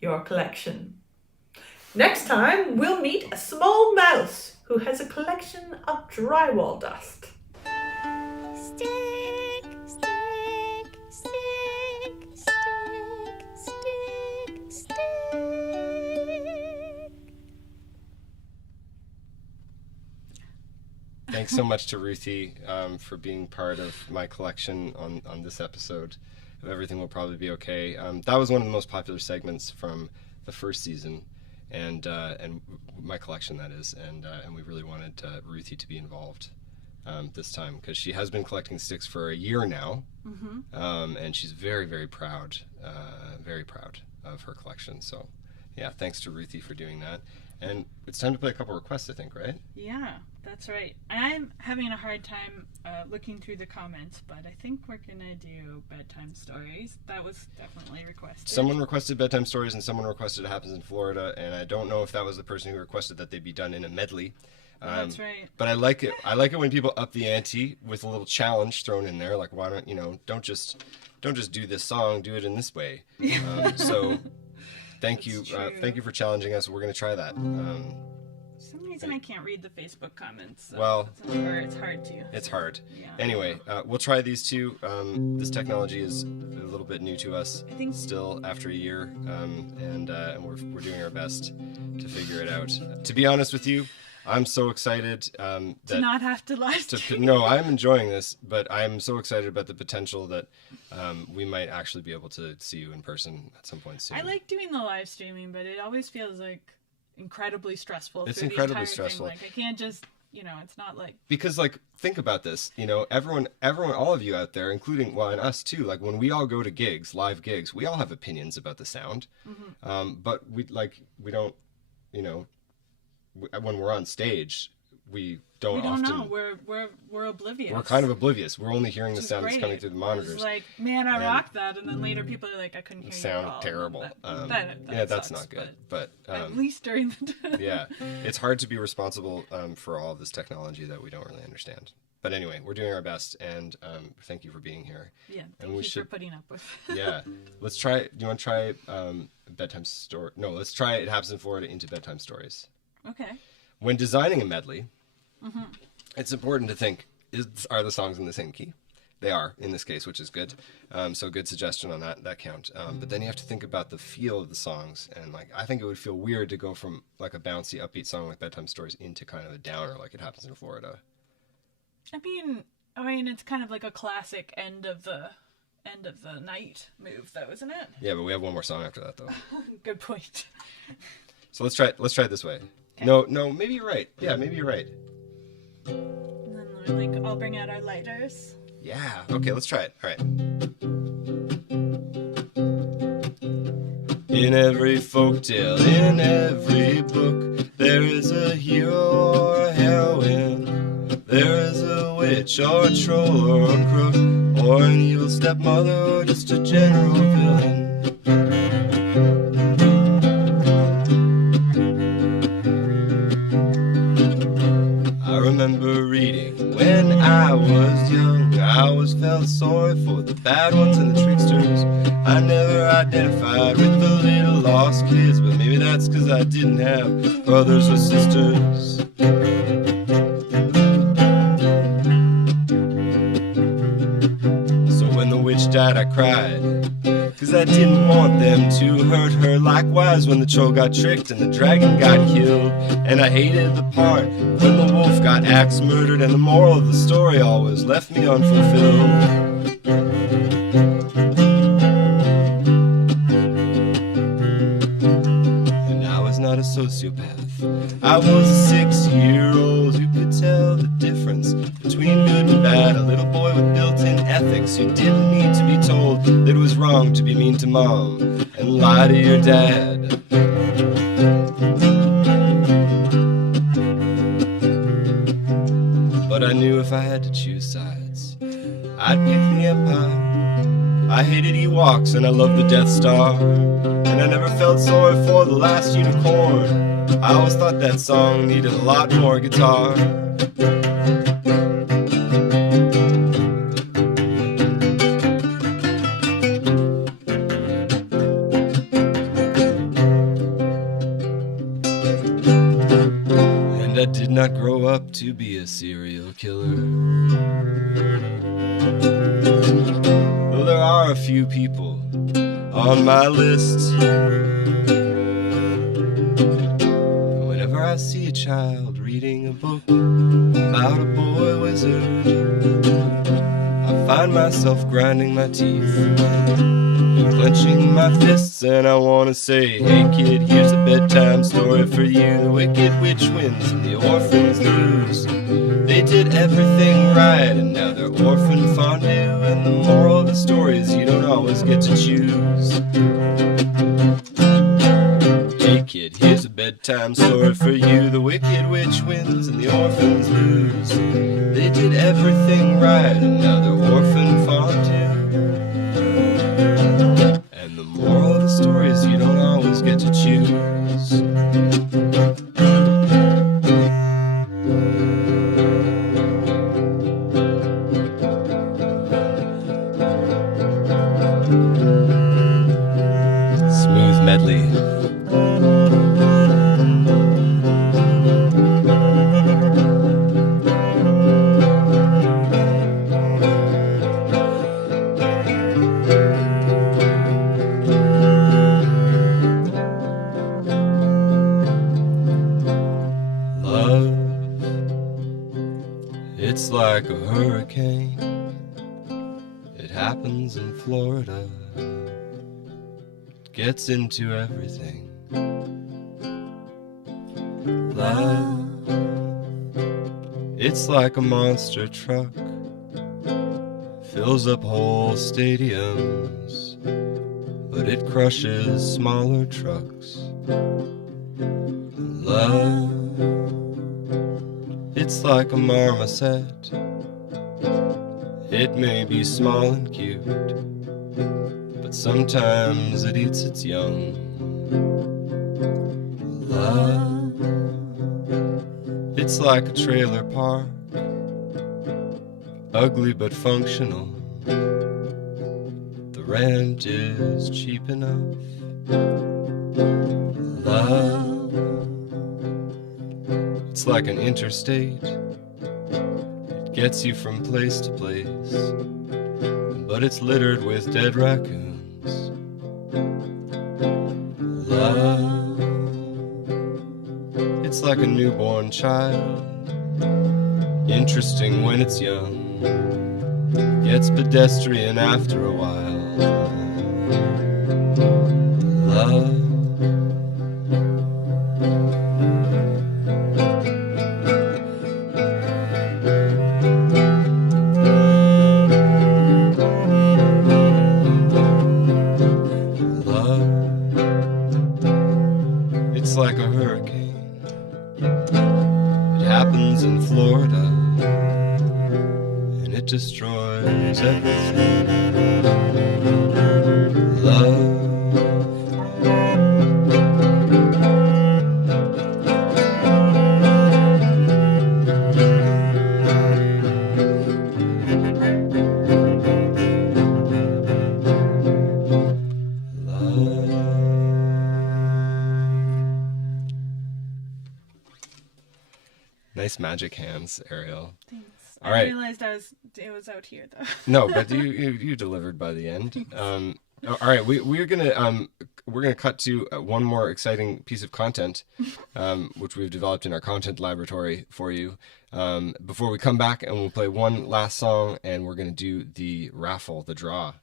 your collection. Next time, we'll meet a small mouse who has a collection of drywall dust. Stick, stick, stick, stick, stick, stick. Thanks so much to Ruthie for being part of my collection on this episode of Everything Will Probably Be Okay. That was one of the most popular segments from the first season, and my collection, that is, and we really wanted Ruthie to be involved this time because she has been collecting sticks for a year now, and she's very, very proud of her collection. So, yeah, thanks to Ruthie for doing that. And it's time to play a couple requests, I think, right? Yeah, that's right. I'm having a hard time looking through the comments, but I think we're gonna do bedtime stories. That was definitely requested. Someone requested bedtime stories, and someone requested It Happens in Florida, and I don't know if that was the person who requested that they be done in a medley. That's right. But I like it. I like it when people up the ante with a little challenge thrown in there. Like, why don't just do this song, do it in this way. So. Thank you for challenging us. We're going to try that. For some reason I can't read the Facebook comments. So well, it's hard to. It's hard. Yeah. Anyway, we'll try these two. This technology is a little bit new to us. I think still after a year, and we're doing our best to figure it out. To be honest with you, I'm so excited to not have to live stream. No, I'm enjoying this, but I'm so excited about the potential that we might actually be able to see you in person at some point soon. I like doing the live streaming, but it always feels like incredibly stressful. It's through incredibly the entire stressful. Thing. Like, I can't just, it's not like... Because, think about this. Everyone, all of you out there, including, and us too, when we all go to gigs, live gigs, we all have opinions about the sound. But we don't, when we're on stage, we don't often know. We're oblivious. We're kind of oblivious. We're only hearing the sound that's coming through the monitors. It's like, man, I rocked that, and then later people are like, I couldn't hear you sound at all. terrible. That that's sucks, not good. But at least during the day. Yeah, it's hard to be responsible for all of this technology that we don't really understand. But anyway, we're doing our best, and thank you for being here. Yeah, thank you for putting up with. Yeah, let's try. Do you want to try bedtime story? No, let's try It Happens in Florida into bedtime stories. Okay. When designing a medley, it's important to think, are the songs in the same key? They are, in this case, which is good. So good suggestion on that count. But then you have to think about the feel of the songs. And I think it would feel weird to go from a bouncy, upbeat song like Bedtime Stories into kind of a downer like It Happens in Florida. I mean, it's kind of like a classic end of the night move, though, isn't it? Yeah, but we have one more song after that, though. Good point. So let's try it this way. Okay. No, maybe you're right. Yeah, maybe you're right. And then we're I'll bring out our lighters. Yeah. Okay, let's try it. All right. In every folktale, in every book, there is a hero or a heroine. There is a witch or a troll or a crook, or an evil stepmother or just a general villain. I remember reading when I was young, I always felt sorry for the bad ones and the tricksters. I never identified with the little lost kids, but maybe that's 'cause I didn't have brothers or sisters. So when the witch died, I cried, 'cause I didn't want them to hurt her. Likewise when the troll got tricked and the dragon got killed. And I hated the part when the wolf got axe murdered, and the moral of the story always left me unfulfilled. Not a sociopath. I was a 6-year-old who could tell the difference between good and bad. A little boy with built-in ethics who didn't need to be told that it was wrong to be mean to mom and lie to your dad. But I knew if I had to choose sides, I'd pick the Empire. I hated Ewoks and I loved the Death Star. And I never felt sorry for the last unicorn. I always thought that song needed a lot more guitar. And I did not grow up to be a serial killer. Though there are a few people on my list. Whenever I see a child reading a book about a boy wizard, I find myself grinding my teeth, clenching my fists, and I wanna say, hey kid, here's a bedtime story for you. The wicked witch wins and the orphans lose. They did everything right and now they're orphan fondue. And the moral of the story is you don't always get to choose. Hey kid, here's a bedtime story for you. The wicked witch wins and the orphans lose. They did everything right and now they're orphan fondue. And the moral of the story is you don't always get to choose. Medley. Love, it's like a hurricane. It happens in Florida. Gets into everything. Love, it's like a monster truck. Fills up whole stadiums, but it crushes smaller trucks. Love, it's like a marmoset. It may be small and cute, but sometimes it eats its young. Love, it's like a trailer park, ugly but functional. The rent is cheap enough. Love, it's like an interstate. It gets you from place to place, but it's littered with dead raccoons. Love, it's like a newborn child, interesting when it's young, gets pedestrian after a while. Love, like a hurricane. It happens in Florida, and it destroys everything. Love, nice magic hands, Ariel. Thanks. All I right. realized it was out here though. No, but you delivered by the end. All right, we're gonna cut to one more exciting piece of content, which we've developed in our content laboratory for you. Before we come back, and we'll play one last song, and we're gonna do the raffle, the draw,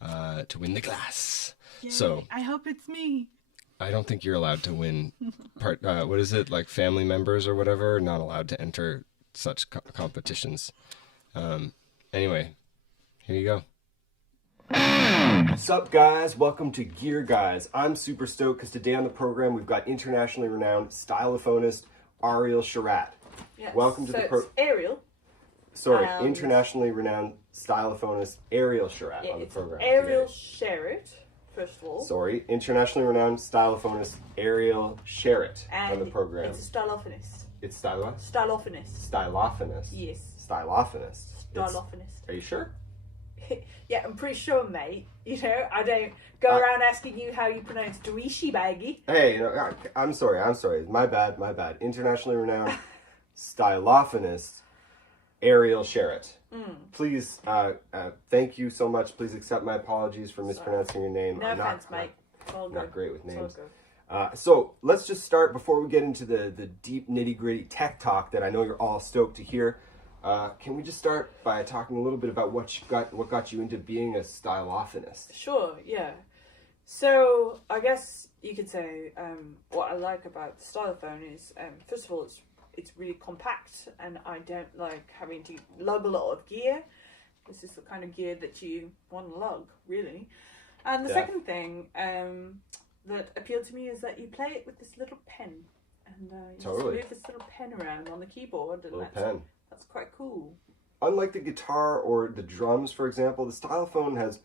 to win the glass. Yay, so I hope it's me. I don't think you're allowed to win. What is it, like family members or whatever? Are not allowed to enter such competitions. Anyway, here you go. What's up, guys? Welcome to Gear Guys. I'm super stoked because today on the program we've got internationally renowned stylophonist Ariel Sharat. Yes. Welcome to it's Ariel. Sorry, internationally renowned stylophonist Ariel Sharat on the it's program. Ariel today. Sherritt, first of all. Sorry, internationally renowned stylophonist Ariel Sherritt on the program. It's a stylophonist. It's stylo? Stylophonist. Stylophonist. Yes. Stylophonist. Stylophonist. Are you sure? Yeah, I'm pretty sure, mate. You know, I don't go around asking you how you pronounce Dorishi baggy. Hey, I'm sorry. My bad. Internationally renowned stylophonist Ariel Sherritt. Please, thank you so much. Please accept my apologies for mispronouncing your name. No offense, mate. Not great with names. All good. So let's just start before we get into the deep nitty-gritty tech talk that I know you're all stoked to hear. Can we just start by talking a little bit about what got you into being a stylophonist? Sure, yeah. So I guess you could say what I like about the stylophone is first of all it's really compact, and I don't like having to lug a lot of gear. This is the kind of gear that you want to lug, really. And the second thing that appealed to me is that you play it with this little pen, and you just move this little pen around on the keyboard, and that's quite cool. Unlike the guitar or the drums, for example, the stylophone has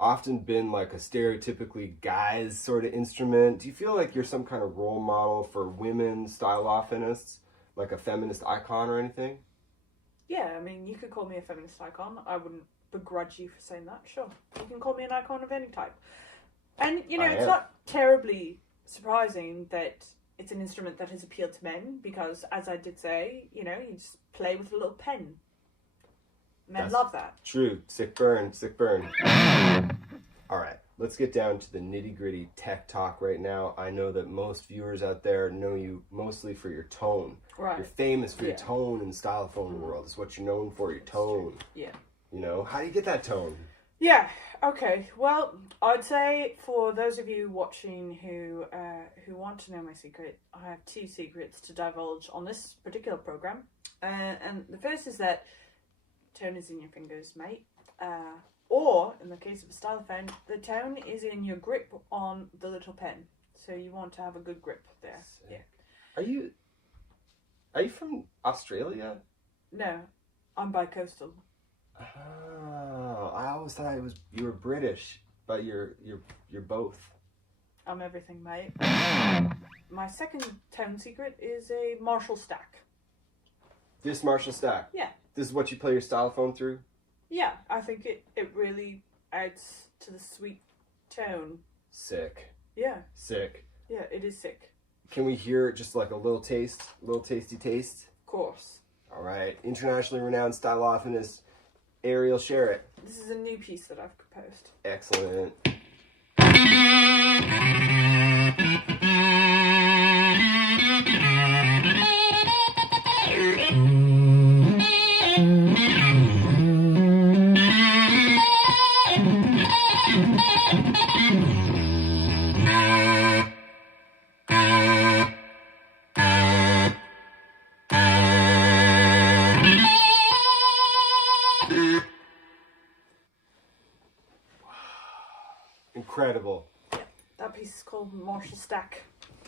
often been like a stereotypically guy's sort of instrument. Do you feel like you're some kind of role model for women stylophonists, like a feminist icon or anything? Yeah, I mean, you could call me a feminist icon. I wouldn't begrudge you for saying that, sure. You can call me an icon of any type. And, you know, it's not terribly surprising that it's an instrument that has appealed to men, because, as I did say, you know, you just play with a little pen. Men love that. True. Sick burn. All right, let's get down to the nitty-gritty tech talk right now. I know that most viewers out there know you mostly for your tone. Right. You're famous for your tone in the stylophone world. It's what you're known for, your tone. Yeah. You know, how do you get that tone? Yeah, okay. Well, I'd say for those of you watching who want to know my secret, I have two secrets to divulge on this particular program. And the first is that tone is in your fingers, mate. Or, in the case of a stylophone, the tone is in your grip on the little pen. So you want to have a good grip there. Yeah. Are you from Australia? No, I'm bi-coastal. Oh, I always thought you were British, but you're both. I'm everything, mate. My second tone secret is a Marshall stack. This Marshall stack? Yeah. This is what you play your stylophone through? Yeah, I think it really adds to the sweet tone. Sick. Yeah. Sick. Yeah, it is sick. Can we hear just like a little tasty taste? Of course. All right. Internationally renowned stylophonist Ariel Sherritt. This is a new piece that I've composed. Excellent. Incredible. Yeah, that piece is called Marshall Stack.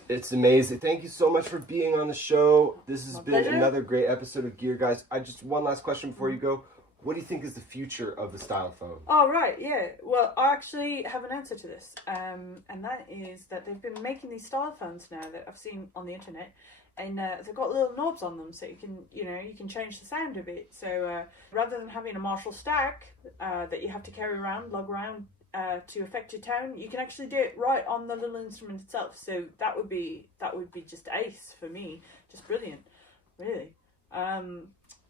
It's amazing. Thank you so much for being on the show. This has been pleasure. another great episode of Gear Guys. One last question before you go. What do you think is the future of the stylophone? Oh, right, yeah. Well, I actually have an answer to this. And that is that they've been making these stylophones now that I've seen on the internet. And they've got little knobs on them, so you can change the sound a bit. So rather than having a Marshall stack that you have to carry around, lug around to affect your tone, you can actually do it right on the little instrument itself. So that would be just ace for me, just brilliant, really.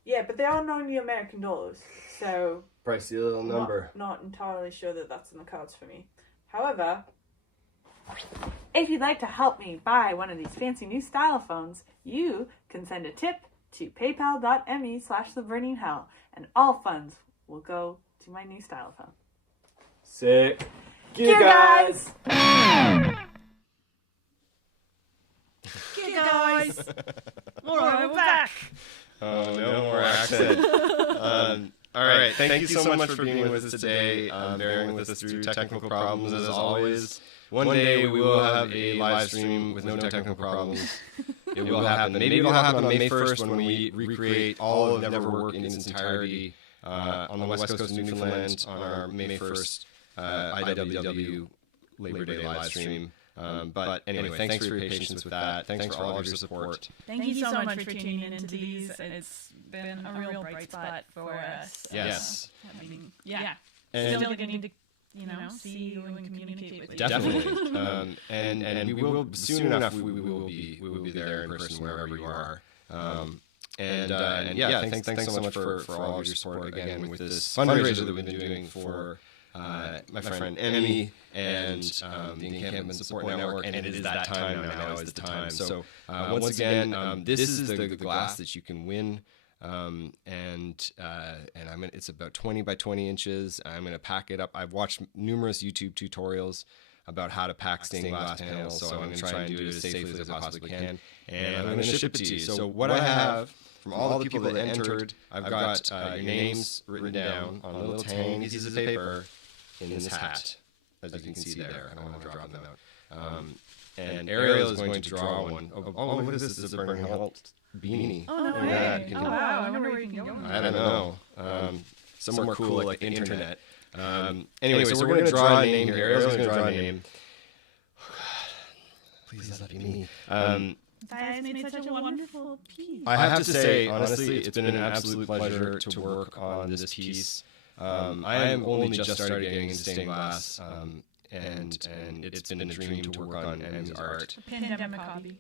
Yeah, but they are only American dollars, so Pricey little number. Not entirely sure that that's in the cards for me. However, if you'd like to help me buy one of these fancy new stylophones, you can send a tip to paypal.me/theburningHell, and all funds will go to my new stylophone. Sick. Gear guys! Gear guys! Alright, we're back! Oh, no more accent. All right, thank you so much for being with us today, bearing with us through technical problems as always. One day we will have a live stream with no technical problems. It will happen. Maybe it'll happen on May 1st when we recreate all of Neverwork in its entirety on the west coast of Newfoundland on our May 1st IWW Labor Day live stream. But anyway, thanks for your patience with that. Thanks for all of your support. Thank you so much for tuning into these. It's been a real bright spot for us. Yes. I mean, yeah. And still getting to, see you and communicate with you. definitely. And we will soon enough. We will be there in person wherever you are. And yeah, thanks so much for all of your support again with this fundraiser that we've been doing for my friend Emmy and the Encampment Support Network, and it is that time now is the time. So once again, this is the glass that you can win. It's about 20 by 20 inches. I'm going to pack it up. I've watched numerous YouTube tutorials about how to pack stained glass panels, so I'm going to try and do it as safely as I possibly can. And I'm going to ship it to you. So what I have from all the people that entered, I've got your names written down on little tiny pieces of paper in this hat, as you can see there. I don't want to drop them out. And Ariel is going to draw one. Oh, what is this? This is a Burning Hell beanie. Oh, no way. Yeah, Wow. I wonder where you can go. I don't know. Somewhere cool like the internet. Anyway, so we're going to draw a name here. Ariel's going to draw a name. Please let that be me. Guys made such a wonderful piece. I have to say, honestly, it's been an absolute pleasure to work on this piece. I am only just started getting into stained glass, and it's been a dream to work on Emmy's art. Pandemic hobby.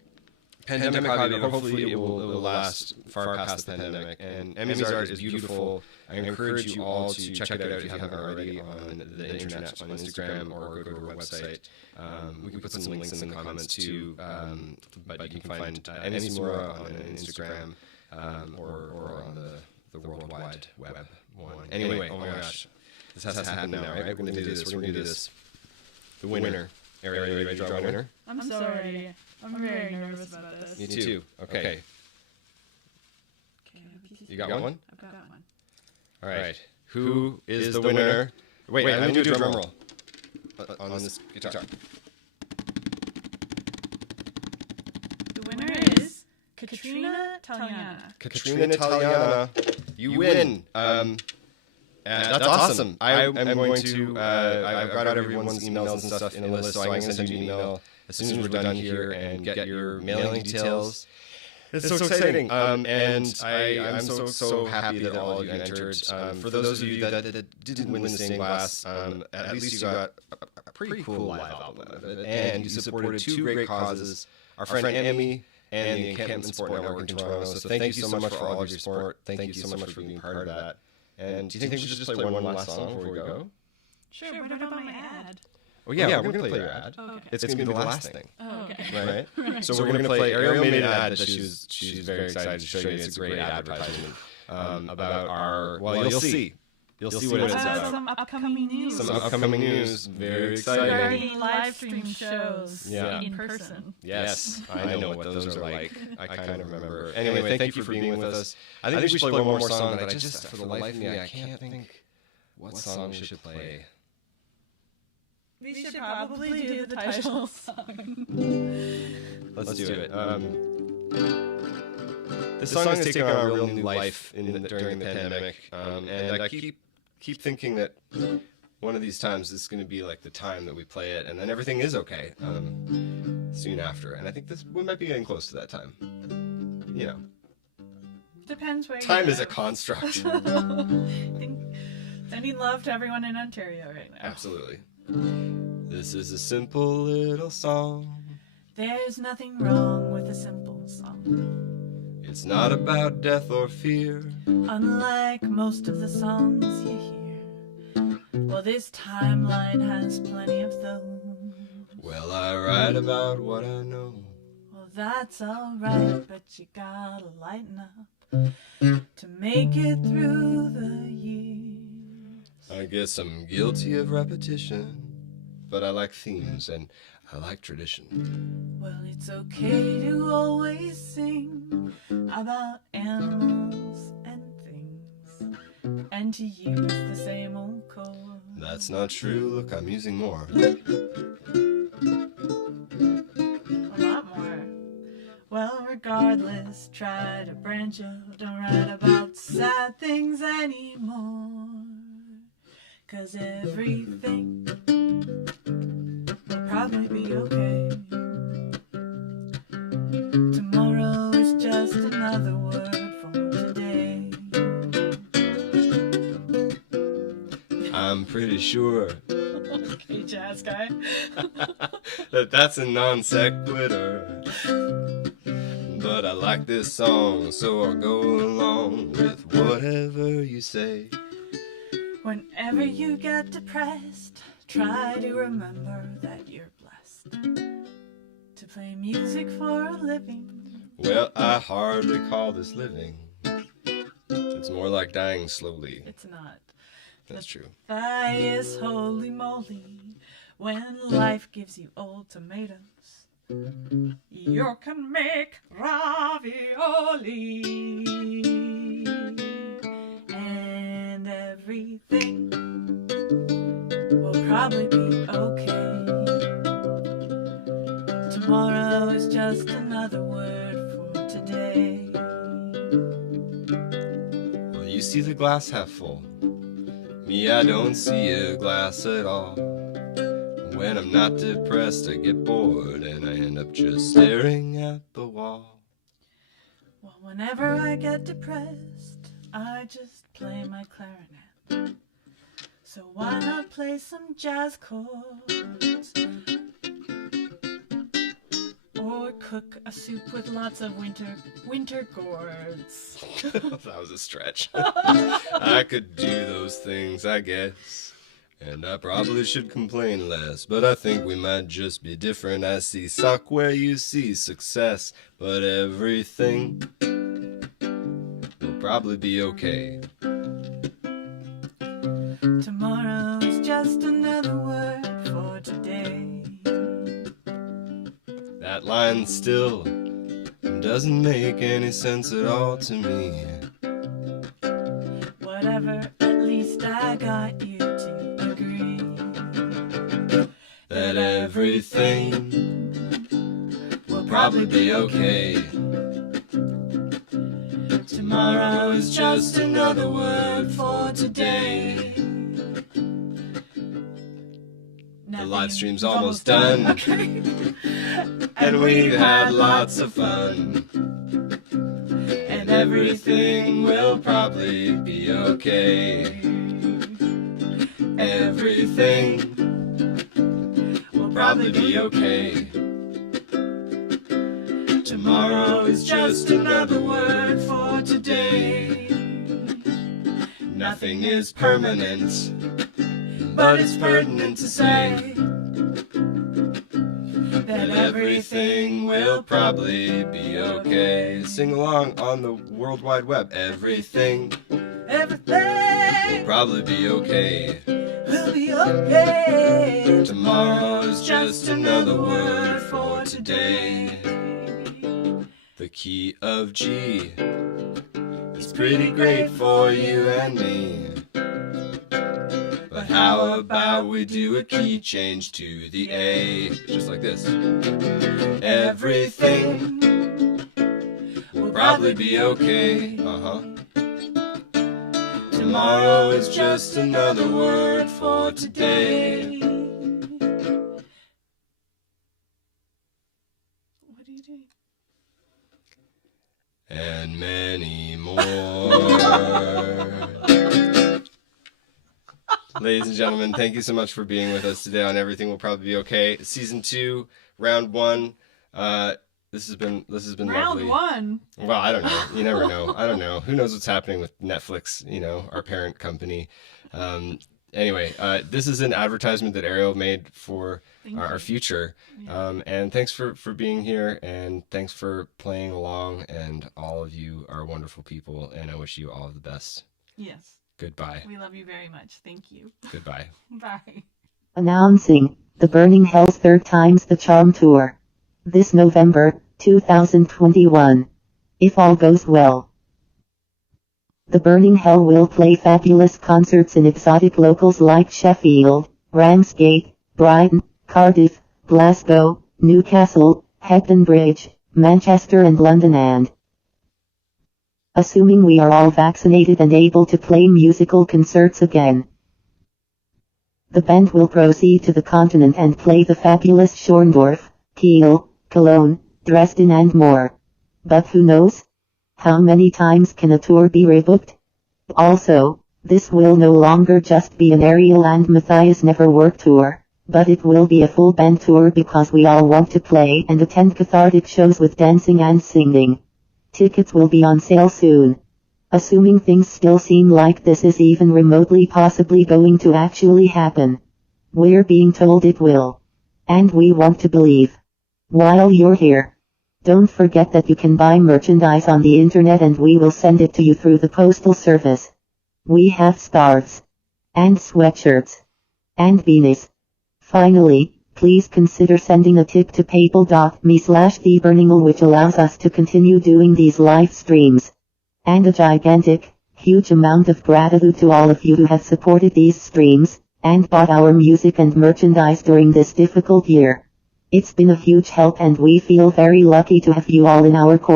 Pandemic hobby, but hopefully it will last far past the pandemic. And Emmy's art is beautiful. I encourage you all to check it out if you haven't already on the internet, on Instagram, or go to our website. We can put some links in the comments too, but you can find Emmy Simura on Instagram or on the World Wide Web one. Anyway, oh my gosh, this has to happen now, right? We're going to do this. We're going to do this. The winner. Ariel, are you ready to draw a winner? I'm sorry. I'm very nervous about this. Me too. Okay. You got one? I've got one. All right. Who is the winner? Wait, I'm going to do a drum roll on this guitar. The winner is Katrina Taliana. Katrina Taliana, you win. That's awesome. I'm going to. I've got everyone's emails and stuff in a list, so I'm going to send you an email as soon as we're done here and get your mailing details. It's so exciting. And I'm so happy that all of you entered. For those of you that didn't win the stained glass, at least you got a pretty cool live album out of it, and you supported two great causes: our friend Emmy and the Encampment Support Network in Toronto. So thank you so much for all of your support. Thank you so much for being part of that. And do you think we should just play one last song before we go? Sure, what about my ad? Oh yeah, we're going to play your ad. Oh, okay. It's going to be the last thing. Oh, okay. Right? So we're going to play. Ariel made an ad that she's very excited to show you. It's a great advertisement about our. Well, you'll see. You'll see what it's about. Some upcoming news. Some upcoming news. Very exciting. Starting live stream shows in person. Yes, I know what those are like. I kind of remember. Anyway, thank you for being with us. I think we should play one more song, but I just, for the life of me, I can't think what song we should play. We should probably do the title song. Let's do it. This song has taken on a real new life during the pandemic, and I keep thinking that one of these times is going to be like the time that we play it, and then everything is okay soon after. And I think we might be getting close to that time. You know, depends where. Time is a construct. Sending love to everyone in Ontario right now. Absolutely. This is a simple little song. There's nothing wrong with a simple song. It's not about death or fear. Unlike most of the songs you hear. Well, this timeline has plenty of those. Well, I write about what I know. Well, that's alright, but you gotta lighten up to make it through the years. I guess I'm guilty of repetition, but I like themes and I like tradition. Well, it's okay to always sing about animals and things, and to use the same old chord. That's not true. Look, I'm using more. A lot more. Well, regardless, try to branch out. Don't write about sad things anymore. 'Cause everything will probably be okay. Tomorrow is just another word for today. I'm pretty sure Okay, jazz guy. that's a non sequitur. But I like this song, so I'll go along with whatever you say. Whenever you get depressed, try to remember that you're blessed to play music for a living. Well, I hardly call this living. It's more like dying slowly. It's not. That's true. That is holy moly. When life gives you old tomatoes, you can make ravioli. And everything will probably be okay. Tomorrow is just another word for today. Well, you see the glass half full. Me, I don't see a glass at all. When I'm not depressed, I get bored and I end up just staring at the wall. Well, whenever I get depressed, I just play my clarinet. So why not play some jazz chords? Or cook a soup with lots of winter gourds. That was a stretch. I could do those things, I guess. And I probably should complain less, but I think we might just be different. I see suck where you see success, but everything will probably be okay. Tomorrow is just another word for today. That line still doesn't make any sense at all to me. Whatever, at least I got you to agree That everything will probably be okay. Tomorrow is just another word for today. The live stream's almost done. Okay. And we've had lots of fun. And everything will probably be okay. Everything will probably be okay. Tomorrow is just another word for today. Nothing is permanent, but it's pertinent to say that everything will probably be okay. Sing along on the World Wide Web. Everything Everything will probably be okay. will be okay. Tomorrow is just another word for today. The key of G is pretty great for you and me. But how about we do a key change to the A? Just like this. Everything will probably be okay. Tomorrow is just another word for today. What are you doing? And many more. Ladies and gentlemen, thank you so much for being with us today on Everything Will Probably Be Okay. Season 2, round 1. This has been Round lovely. 1. Well, I don't know. You never know. I don't know. Who knows what's happening with Netflix, you know, our parent company. Anyway, this is an advertisement that Ariel made for our future. And thanks for being here, and thanks for playing along, and all of you are wonderful people, and I wish you all the best. Yes. Goodbye. We love you very much. Thank you. Goodbye. Bye. Announcing the Burning Hell's Third Times the Charm Tour. This November, 2021. If all goes well. The Burning Hell will play fabulous concerts in exotic locals like Sheffield, Ramsgate, Brighton, Cardiff, Glasgow, Newcastle, Hebden Bridge, Manchester and London, and assuming we are all vaccinated and able to play musical concerts again. The band will proceed to the continent and play the fabulous Schorndorf, Kiel, Cologne, Dresden and more. But who knows? How many times can a tour be rebooked? Also, this will no longer just be an Ariel and Matthias Never Work tour, but it will be a full band tour because we all want to play and attend cathartic shows with dancing and singing. Tickets will be on sale soon. Assuming things still seem like this is even remotely possibly going to actually happen. We're being told it will. And we want to believe. While you're here, don't forget that you can buy merchandise on the internet and we will send it to you through the postal service. We have scarves. And sweatshirts. And beanies. Finally, please consider sending a tip to paypal.me/theburningall, which allows us to continue doing these live streams. And a gigantic, huge amount of gratitude to all of you who have supported these streams, and bought our music and merchandise during this difficult year. It's been a huge help and we feel very lucky to have you all in our corner.